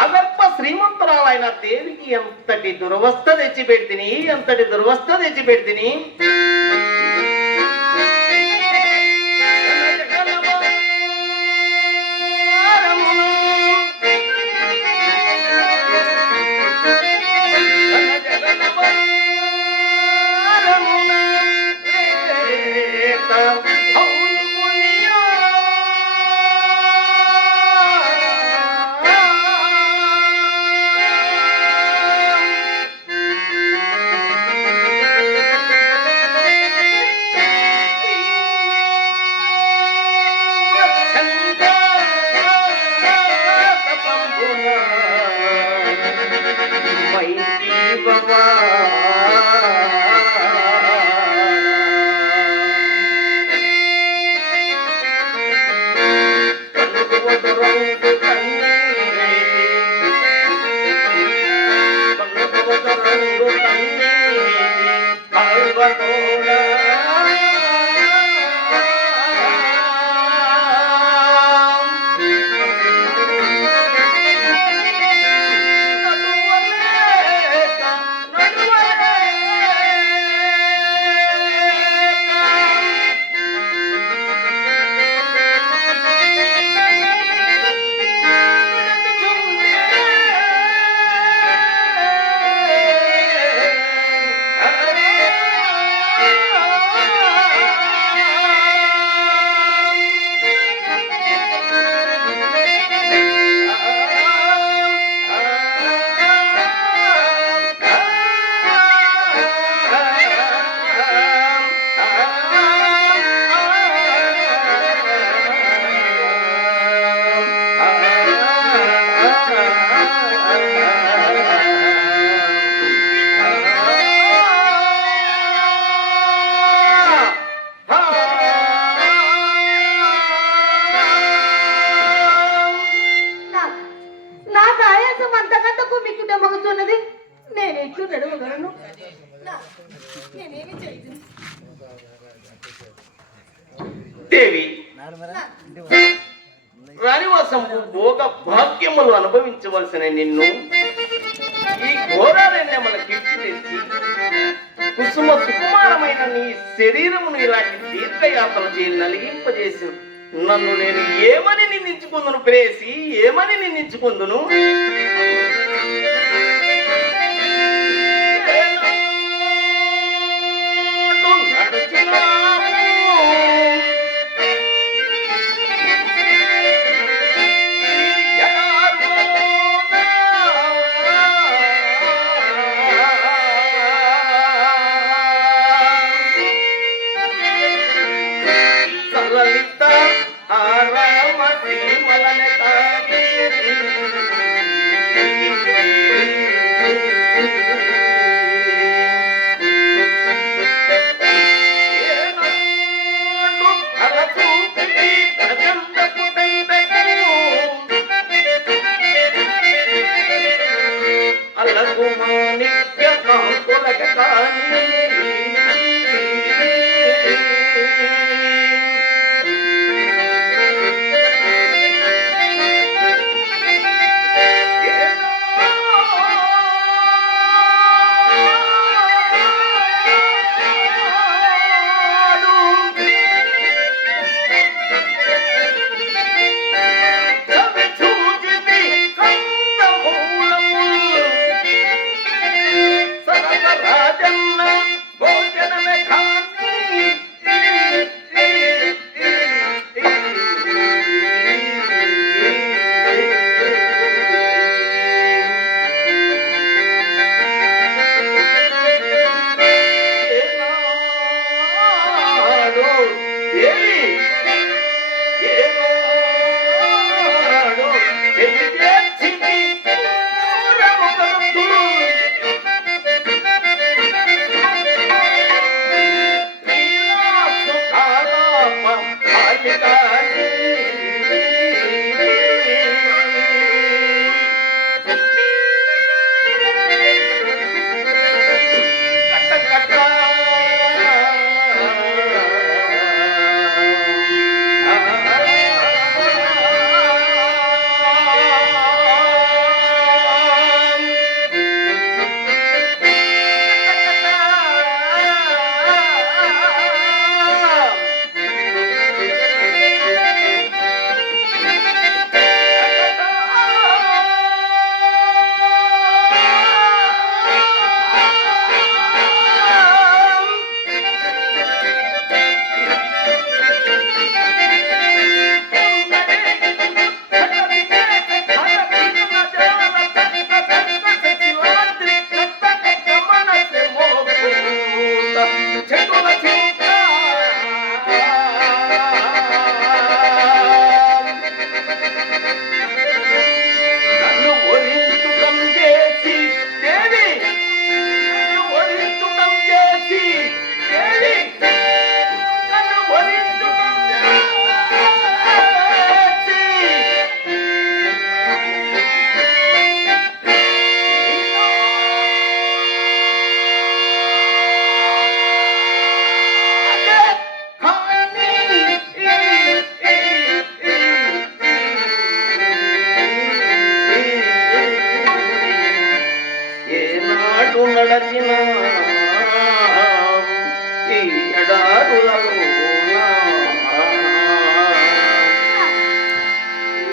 ఆగర్భ శ్రీమంతురాలైన దేవికి ఎంతటి దురవస్థ తెచ్చిపెడితిని, ఎంతటి దురవస్థ తెచ్చిపెడితిని. రాణివాసంపు భోగ భాగ్యములు అనుభవించవలసిన నిన్ను ఈ ఘోరారణ్యముల కిట్టి తెచ్చి కుసుమ సుకుమారమైన నీ శరీరమును ఇలాంటి దీర్ఘయాత్ర చేసి నలిగింపజేసి నన్ను నేను ఏమని నిందించుకుందును ప్రేసి, ఏమని నిందించుకుందును?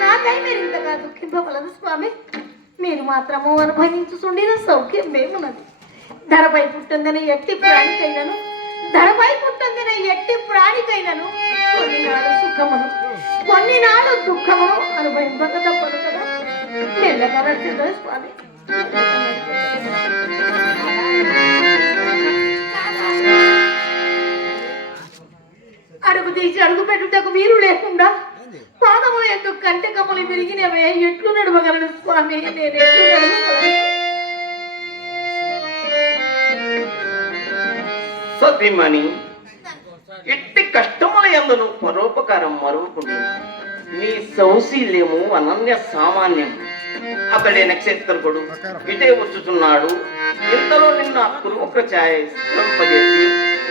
నాకై మీరు ఇంతగా దుఃఖింపగలదు స్వామి. మీరు మాత్రము అనుభవించుచుండిన సౌఖ్యం మేమున్నది. ధరపై పుట్టంగానే ఎట్టి ప్రాణికైనను కొన్ని నాడు సుఖమును కొన్ని నాడు దుఃఖమును అనుభవింపక తప్పదు కదా. మెల్లగా నడుచుదా స్వామి. అడుగు తీసి అడుగు పెట్టుటకు వీరు లేకుండా పాదముల యొక్క కంటె కమ్మలు విరిగినవే ఎట్లు నడవగలను స్వామి? నేను ఎట్లు నడవగలను? సతీమణి, ఎట్టి కష్టముల యందును పరోపకారం మరువకుండా నీ సౌశీల్యము అనన్య సామాన్యం. అతడే నక్షత్రకుడు ఇటే వచ్చుచున్నాడు. ఇంతలో నిన్న కురువక ఛాయ స్ఫురింపజేసి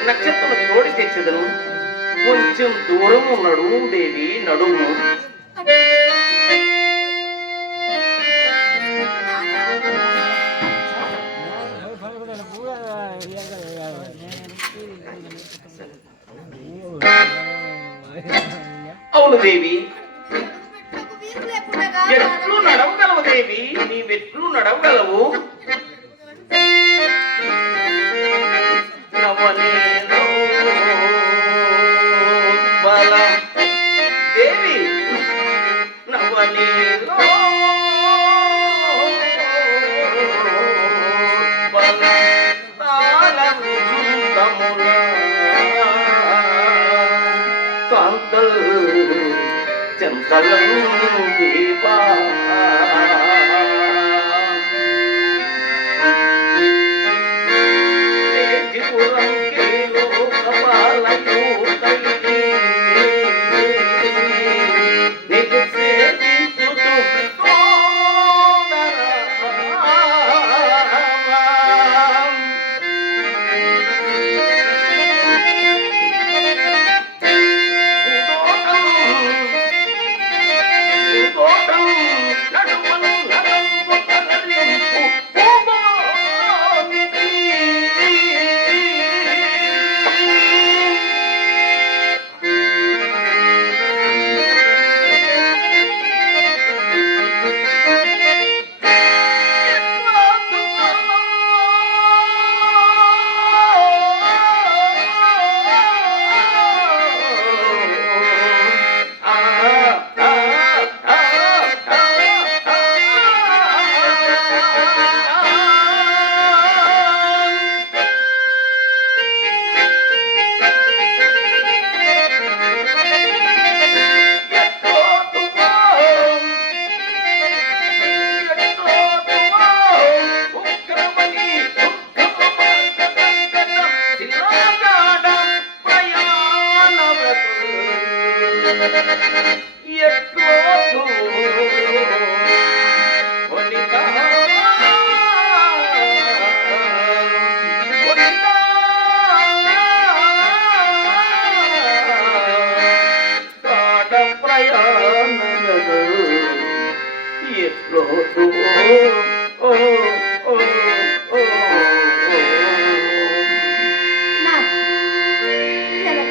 నక్షత్రం తోడి తెచ్చదను. కొంచెం దూరం నడుము దేవి, నడుము. అవును దేవి, పెట్టుకు వీలు లేకుండా ఎట్లు నడవగలవు దేవి, నీవెట్లు నడవగలవు? నవనీలో బల దేవి, నవనీలో బల తాళంతముల కాంతల్ చింతలం దీపా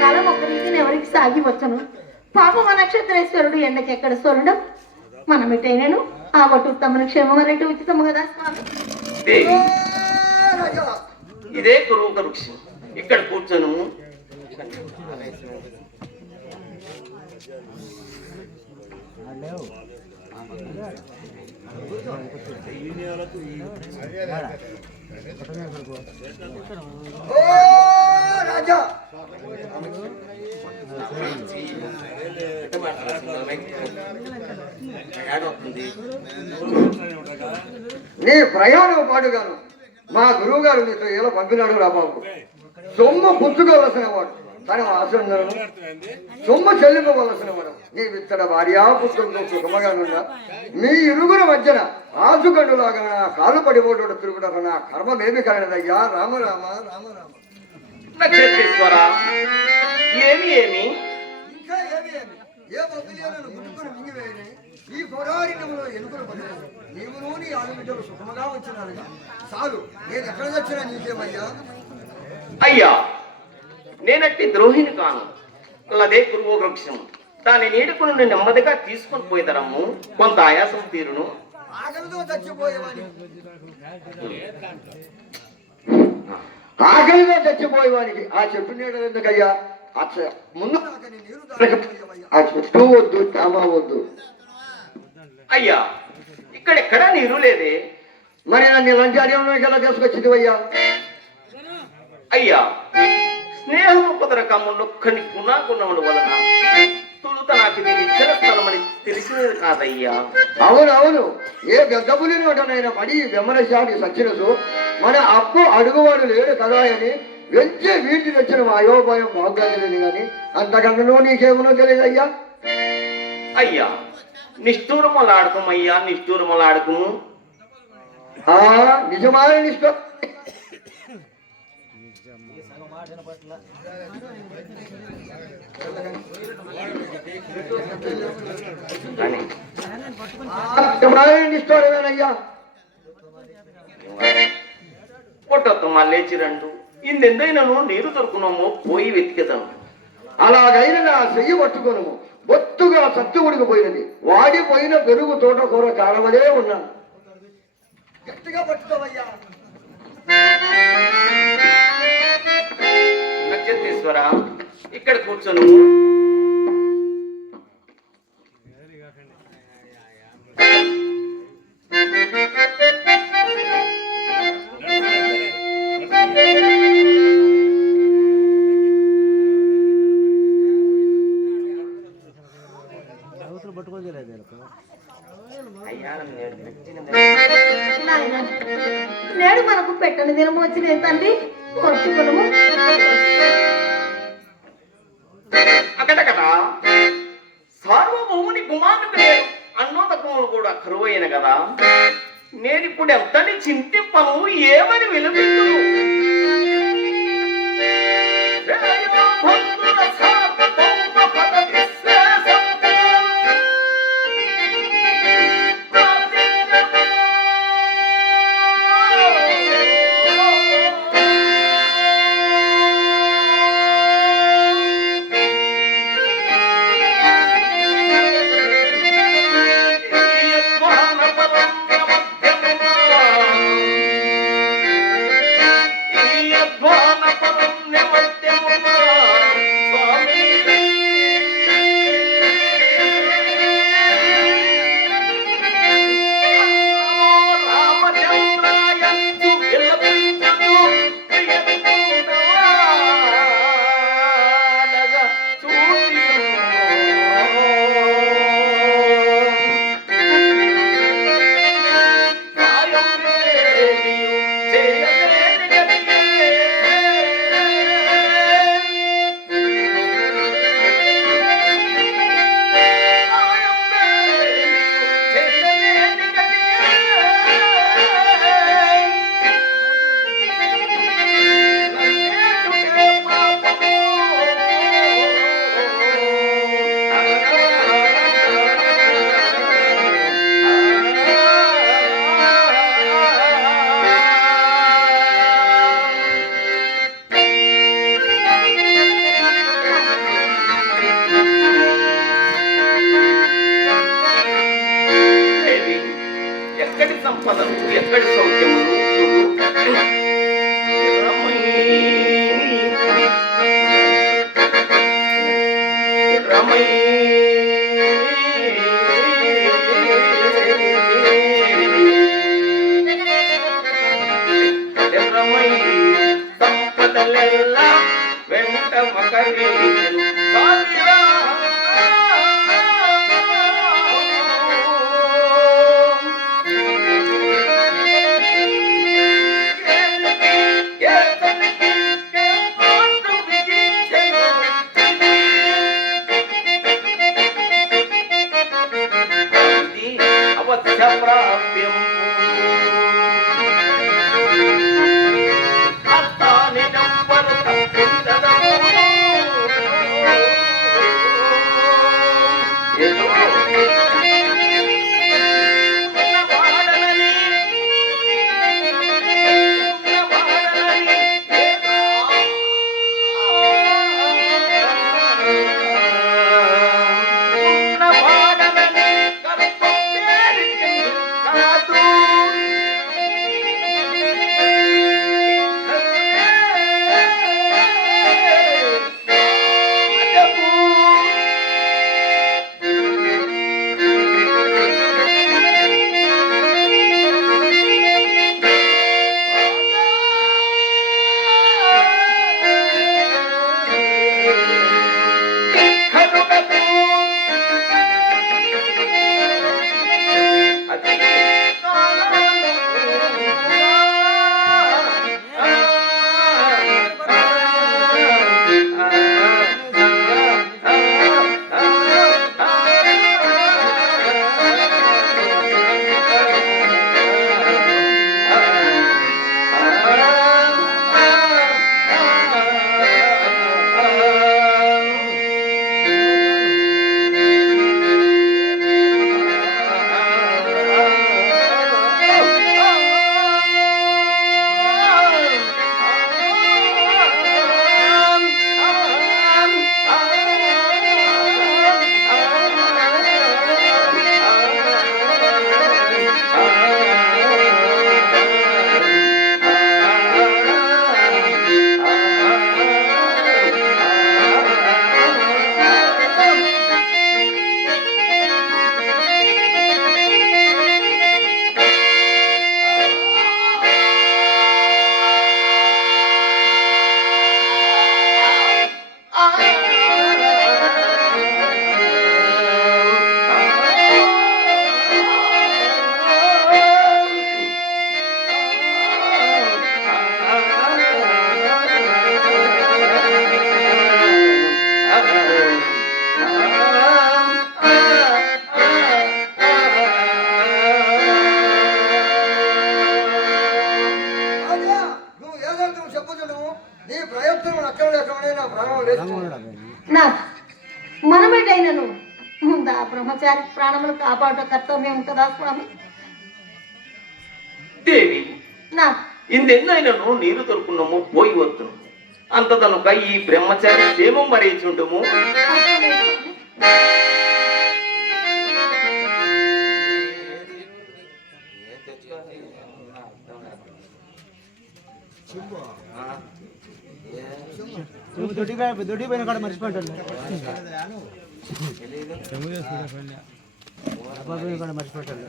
కాలం ఒక రీతిని ఎవరికి సాగి వచ్చను పాపమ నక్షత్రేశ్వరుడు ఎండకెక్కడ సొలడం మనమిటైనను ఆ ఒట్టు తమను క్షేమమనట్టు ఉచితము కదా స్వామి. దేవి, ఇదే గురువు వృక్షం, ఇక్కడ కూర్చొను. ఓ రాజా, నీ ప్రయాణం పాటుగాను మా గురువు గారు నీతో ఎలా పంపినాడు రా బాబు. సొమ్ము పుచ్చుకోవలసిన వాడు తన ఆశ్రమం, సొమ్ము చెల్లింపవలసిన వాడు నీ విత్తడ భార్యా పుత్రులతో సుఖమగా ఉన్నా మీ ఇరుగుల మధ్యన ఆసుకండులాగా కాలు పడిపోటు తిరుగుట నా కర్మమేమి కలనదయ్యా. రామ రామ రామ రామ. నక్షత్రేశ్వర, ఏమి ఏమి ఇంకా ఏమి ఏమి ఏ బొబ్బిలియలను మునుకులు మింగివేయని ఈ పొరారినములో ఎలుకలు బదులు నీవును నీ ఆడబిడ్డలు సుఖముగా వచ్చినారుగా చాలు. నేను ఎక్కడ వచ్చినా నీకేమయ్యా. అయ్యా, నేనట్టి ద్రోహిని కాను. అదే గురువు వృక్షం, దాని నీడకు నుండి నెమ్మదిగా తీసుకొని పోయేదరమ్ము, కొంత ఆయాసం తీరును. ఆకలితో చచ్చిపోయేవాని ఆకలితో చచ్చిపోయేవానికి ఆ చెట్టు నీడలు ఎందుకయ్యా. ముందు ఆ చుట్టూ వద్దు, చామా వద్దు. అయ్యా, ఇక్కడెక్కడా నీరు లేదే. మరి నన్ను లంచార్యంలోకి ఎలా తీసుకొచ్చింది అయ్యా. అయ్యా, స్నేహము కుదరకముండొక్కని గుణాగుణముల వలన తులుత నాకు ఇది నిశ్చల స్థలమని తెలిసినది కాదయ్యా. అవును అవును, ఏ గద్దపులి నోటనైనా పడి వెమ్మరశాని సచ్చినసు మన అప్పు అడుగువాడు లేడు కదా అని వెంచే వీటి తెచ్చిన అయోపాయం బాగా తెలియదు కానీ అంతకన్నా నీకేమనో తెలియదయ్యా. అయ్యా, నిష్ఠూరములాడుకోమయ్యా, నిష్ఠూరములాడుకుము. నిజమైన నిష్ఠ నిష్ఠూరమేనయ్యా. పొట్టొత్తమా లేచి రండు, ఇందెందైనను నీరు దొరుకునమో పోయి వెతికెదను. అలాగైనా నా చెయ్యి పట్టుకొను బొత్తుగా సత్తు ఉడికిపోయినది. వాడిపోయిన పెరుగు తోటకూర కారమనే ఉన్నాను. గట్టిగా పట్టుకోవయ్యా. నక్షత్రేశ్వర, ఇక్కడ కూర్చొను. నాయనా, నేడు మనకు పెట్టని దినము వచ్చిన తల్లి వచ్చుకునము. అక్కడక్కడ సార్వభౌముని గుమానికి నేను అన్నోదకములు కూడా కరువైన కదా. నేనిప్పుడు ఎంతని చింతింపను, ఏమని విలపిద్దును? ఎక్కడి సౌఖ్యములు సంపదలెల్ల వెంట ఒకరి ప్రాప్యం అత్తాని నంబరు తప్పించదము బ్రహ్మచారి ప్రాణములు కాపాడ కర్తవ్యం కదా స్వామి. దేవి నా ఇందెన్నైనను నీరు దొరుకున్నాము పోయి వద్దును అంతదనుక ఈ బ్రహ్మచారి క్షేమం మరేచుండము. అట్లనే స్వామి. దొడ్డి పోయిన కాడ మర్చిపోయింటాడు మర్చిపోయింటాడు.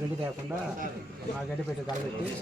గడ్డి తేకుండా ఆ గడ్డి పెట్టి కలబెట్టి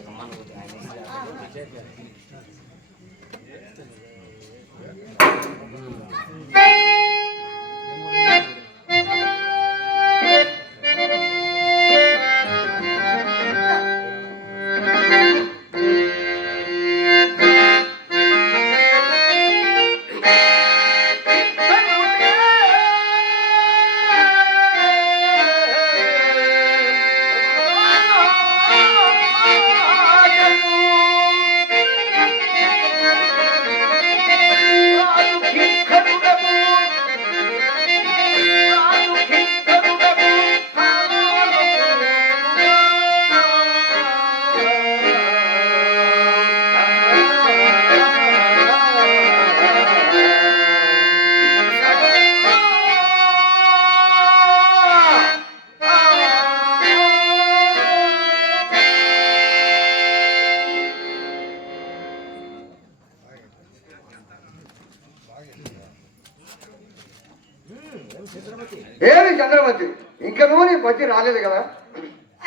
ఏమి చంద్రమతి ఇంకా నువ్వు నీ పచ్చి రాలేదు కదా?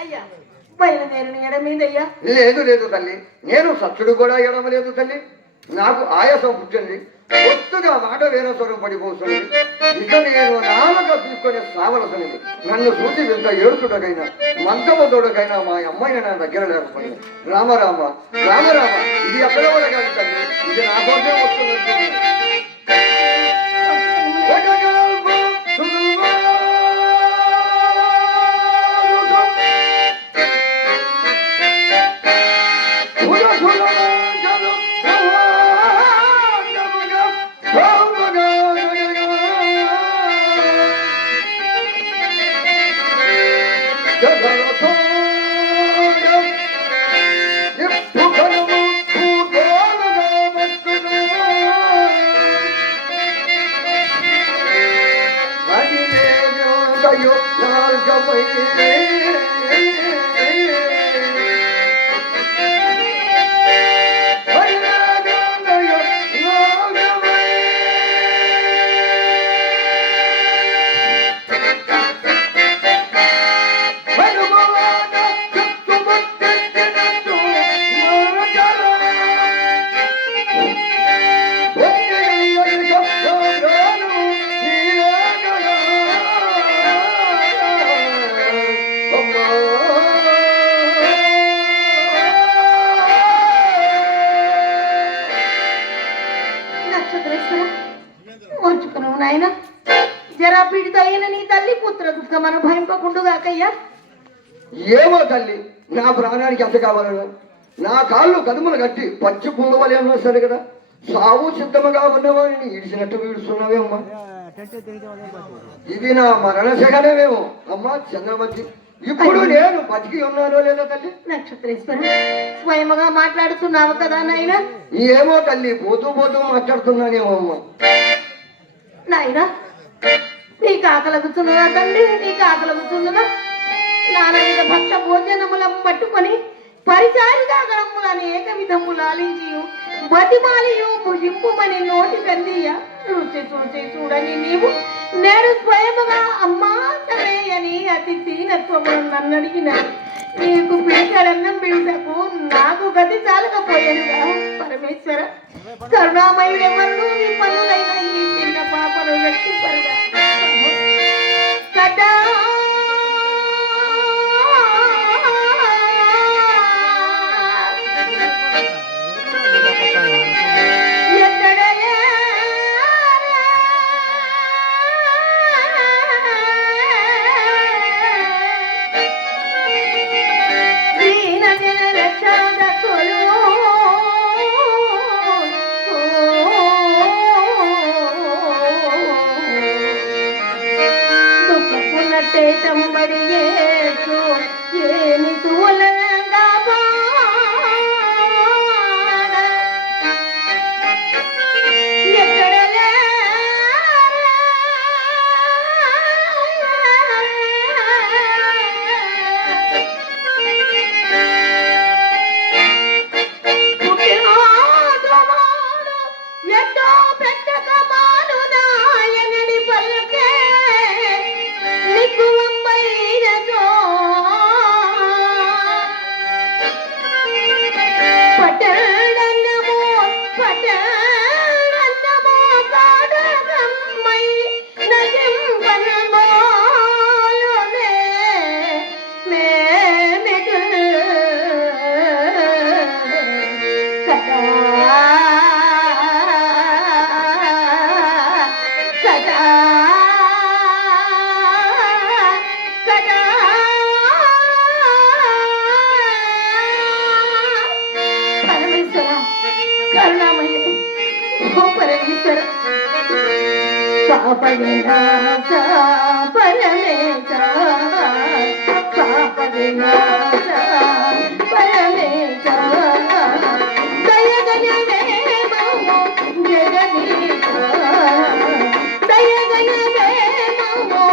అయ్యా బయలుదేరిన ఎడమీదయ్యా. లేదు లేదు తల్లి, నేను సత్యుడు కూడా ఎడమలేదు తల్లి. నాకు ఆయాసం పుట్టింది, ఒత్తుగా మాట వేరస్వరం పడిపోతుంది. ఇక నేను నాలుక తీసుకొని సావలసినది. నన్ను చూసి ఇంత ఏడుచుడకైనా మంచమతోడకైనా మా అమ్మాయి నా దగ్గర లేకపోయింది. రామరామ రామరామ, ఇది ఎక్కడ కూడా కాదు తల్లి, ఇది నా కోసం వస్తున్నట్టు. ఓర్చుకున్నావు నాయన. జరా పీడిత అయిన నీ తల్లి పుత్ర దుఃఖమను భయంపకుండుగాకయ్యా. ఏమో తల్లి, నా ప్రాణానికి ఎంత కావాలను నా కాళ్ళు కదుములు కట్టి పచ్చి కుంగవలే అన్నా సరే కదా, సావు సిద్ధముగా ఉన్నవాడిని ఇడిచినట్టు వీడుస్తున్నావేమ్మా. ఇది నా మరణ శకనమేమో అమ్మా చంద్రమతి. ఇప్పుడు నేను బతికి ఉన్నానో లేదో తల్లి? నక్షత్రేశ్వర స్వయముగా మాట్లాడుతున్నావు కదా నాయన. ఏమో తల్లి, పోతూ పోతూ మాట్లాడుతున్నానేమో అమ్మా. నాయన నీకు ఆకలగుతున్నదా తండ్రి, నీకు ఆకలగుతున్నదా? నానవిధ భక్ష భోజనములను పట్టుకొని పరిచారిగా గణములు అనేక విధములు ఆలించి బతిమాలియు భుజింపుమని నోటి కందియ రుచి చూచి చూడని నీవు నేడు స్వయముగా అమ్మా అని అతి దీనత్వమును నన్ను అడిగిన నీకు పిడికడన్నం పిడుటకు నాకు గతి చాలకపోయానుగా పరమేశ్వర. కరుణామయుడెవరు నీ పనులైన ఈ చిన్న పాపను రక్షింపరుగా కటా చెంబడియేసు ఏమి తూలంగా ఎక్కడ ఎట్టో పెట్టక మానుదాయనడి పల్కే నీకు వంబైనదో పట్టడన్నమో కాడగమ్మై నజింపనమోలోనే మేమిగు కదా కదా కదా పరమేశ్వర కరుణామయ ఓ పరమేశ్వర పాప వినాశ పరమేశ పాప వినాశ పరమేశ దయగణవేమో జగదీశ దయగణవేమో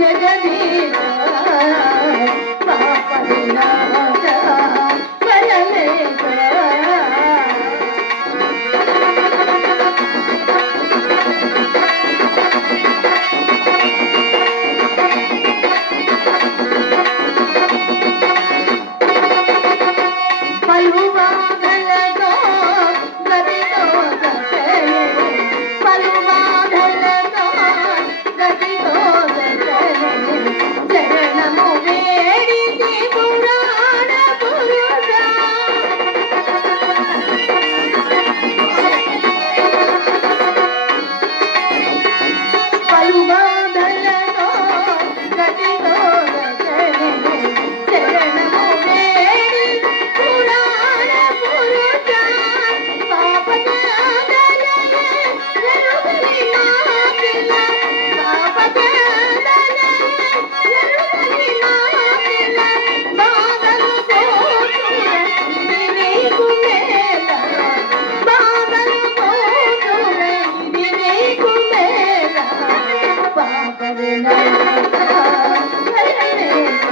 జగదీశ పాప వినాశ పరమేశ పలువాగలతో గదితో గతలే పలువాగలతో గదితో గతలే చరణము వేడితి పురాణ పురుషా పలువాగలతో గదితో గతలే చరణము వేడి పురాణ పురుషా పాపకాదలే ఎరుగని నాపిల్ల పాపకాదలే ఎరుగని నాపిల్ల బాధలు పోతురే ఇది నీకు మేల బాధలు పోతురే ఇది నీకు మేల పాప వినాశ పరమేశ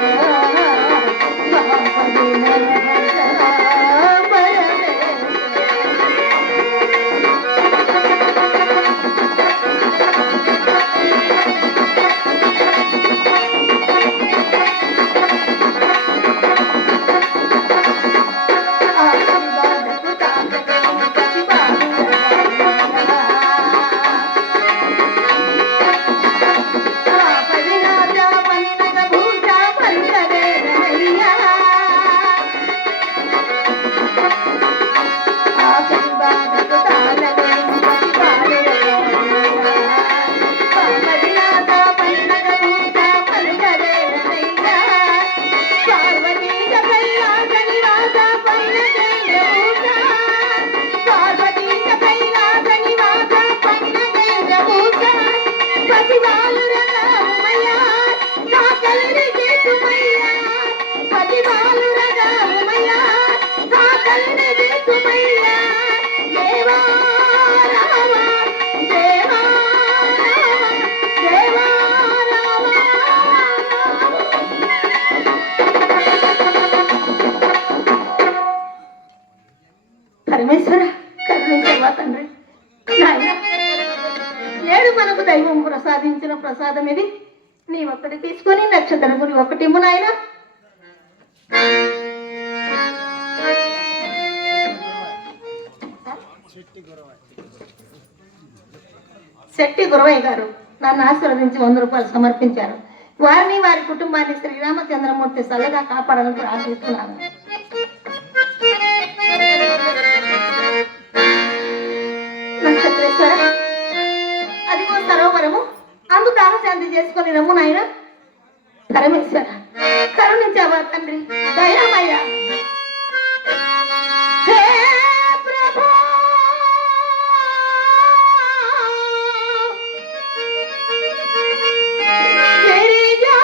పాప వినాశ పరమేశ ఆశీర్వాదకు తాతకు పసిబాలురయ్యా. పాప వినాశ పన్నగ భూష పల్లవేరయ్యా. ఆశీర్వాదకు తాతకు పసిబాలురయ్యా. పాప వినాశ పన్నగ భూష పల్లవేరయ్యా. పార్వతీయ కైలాస నివాస పన్నగేంద్రభూష పార్వతీయ కైలాస నివాస పన్నగేంద్రభూష పతిబాలురగామయ్యా నా కల్లి చేతుమయ్యా పతిబాలురగామయ్యా నా కల్లి చేతుమయ్యా దేవా రామ దేవా రామ దేవా రామ పరమేశ్వర కరుణించవా తండ్రి నాయన నేడు మనకు దైవం ప్రసాదించిన ప్రసాదం ఇది నీ ఒక్కటి తీసుకొని నక్షత్రం గురి ఒకటిమ్ము నాయన శెట్టి గురవయ్య గారు నన్ను ఆశీర్వదించి 100 రూపాయలు సమర్పించారు. వారిని వారి కుటుంబాన్ని శ్రీరామచంద్రమూర్తి చల్లగా కాపాడాలని ప్రార్థిస్తున్నాను. నక్షత్రేశ్వర అదిగో సరోవరము అందు దాహశాంతి చేసుకొని రమ్ము నాయన. పరమేశ్వర కరుణించావా తండ్రి దయామయ్య. హే ప్రభు గిరిజా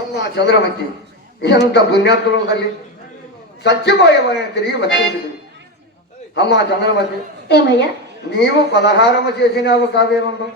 అమ్మా చంద్రమతి, ఎంత పుణ్యాత్తులు తల్లి, చచ్చిపోయేవని తిరిగి వచ్చింది. అమ్మా చంద్రమతి, ఏమయ్యా నీవు పలహారము చేసినావు కావేమందో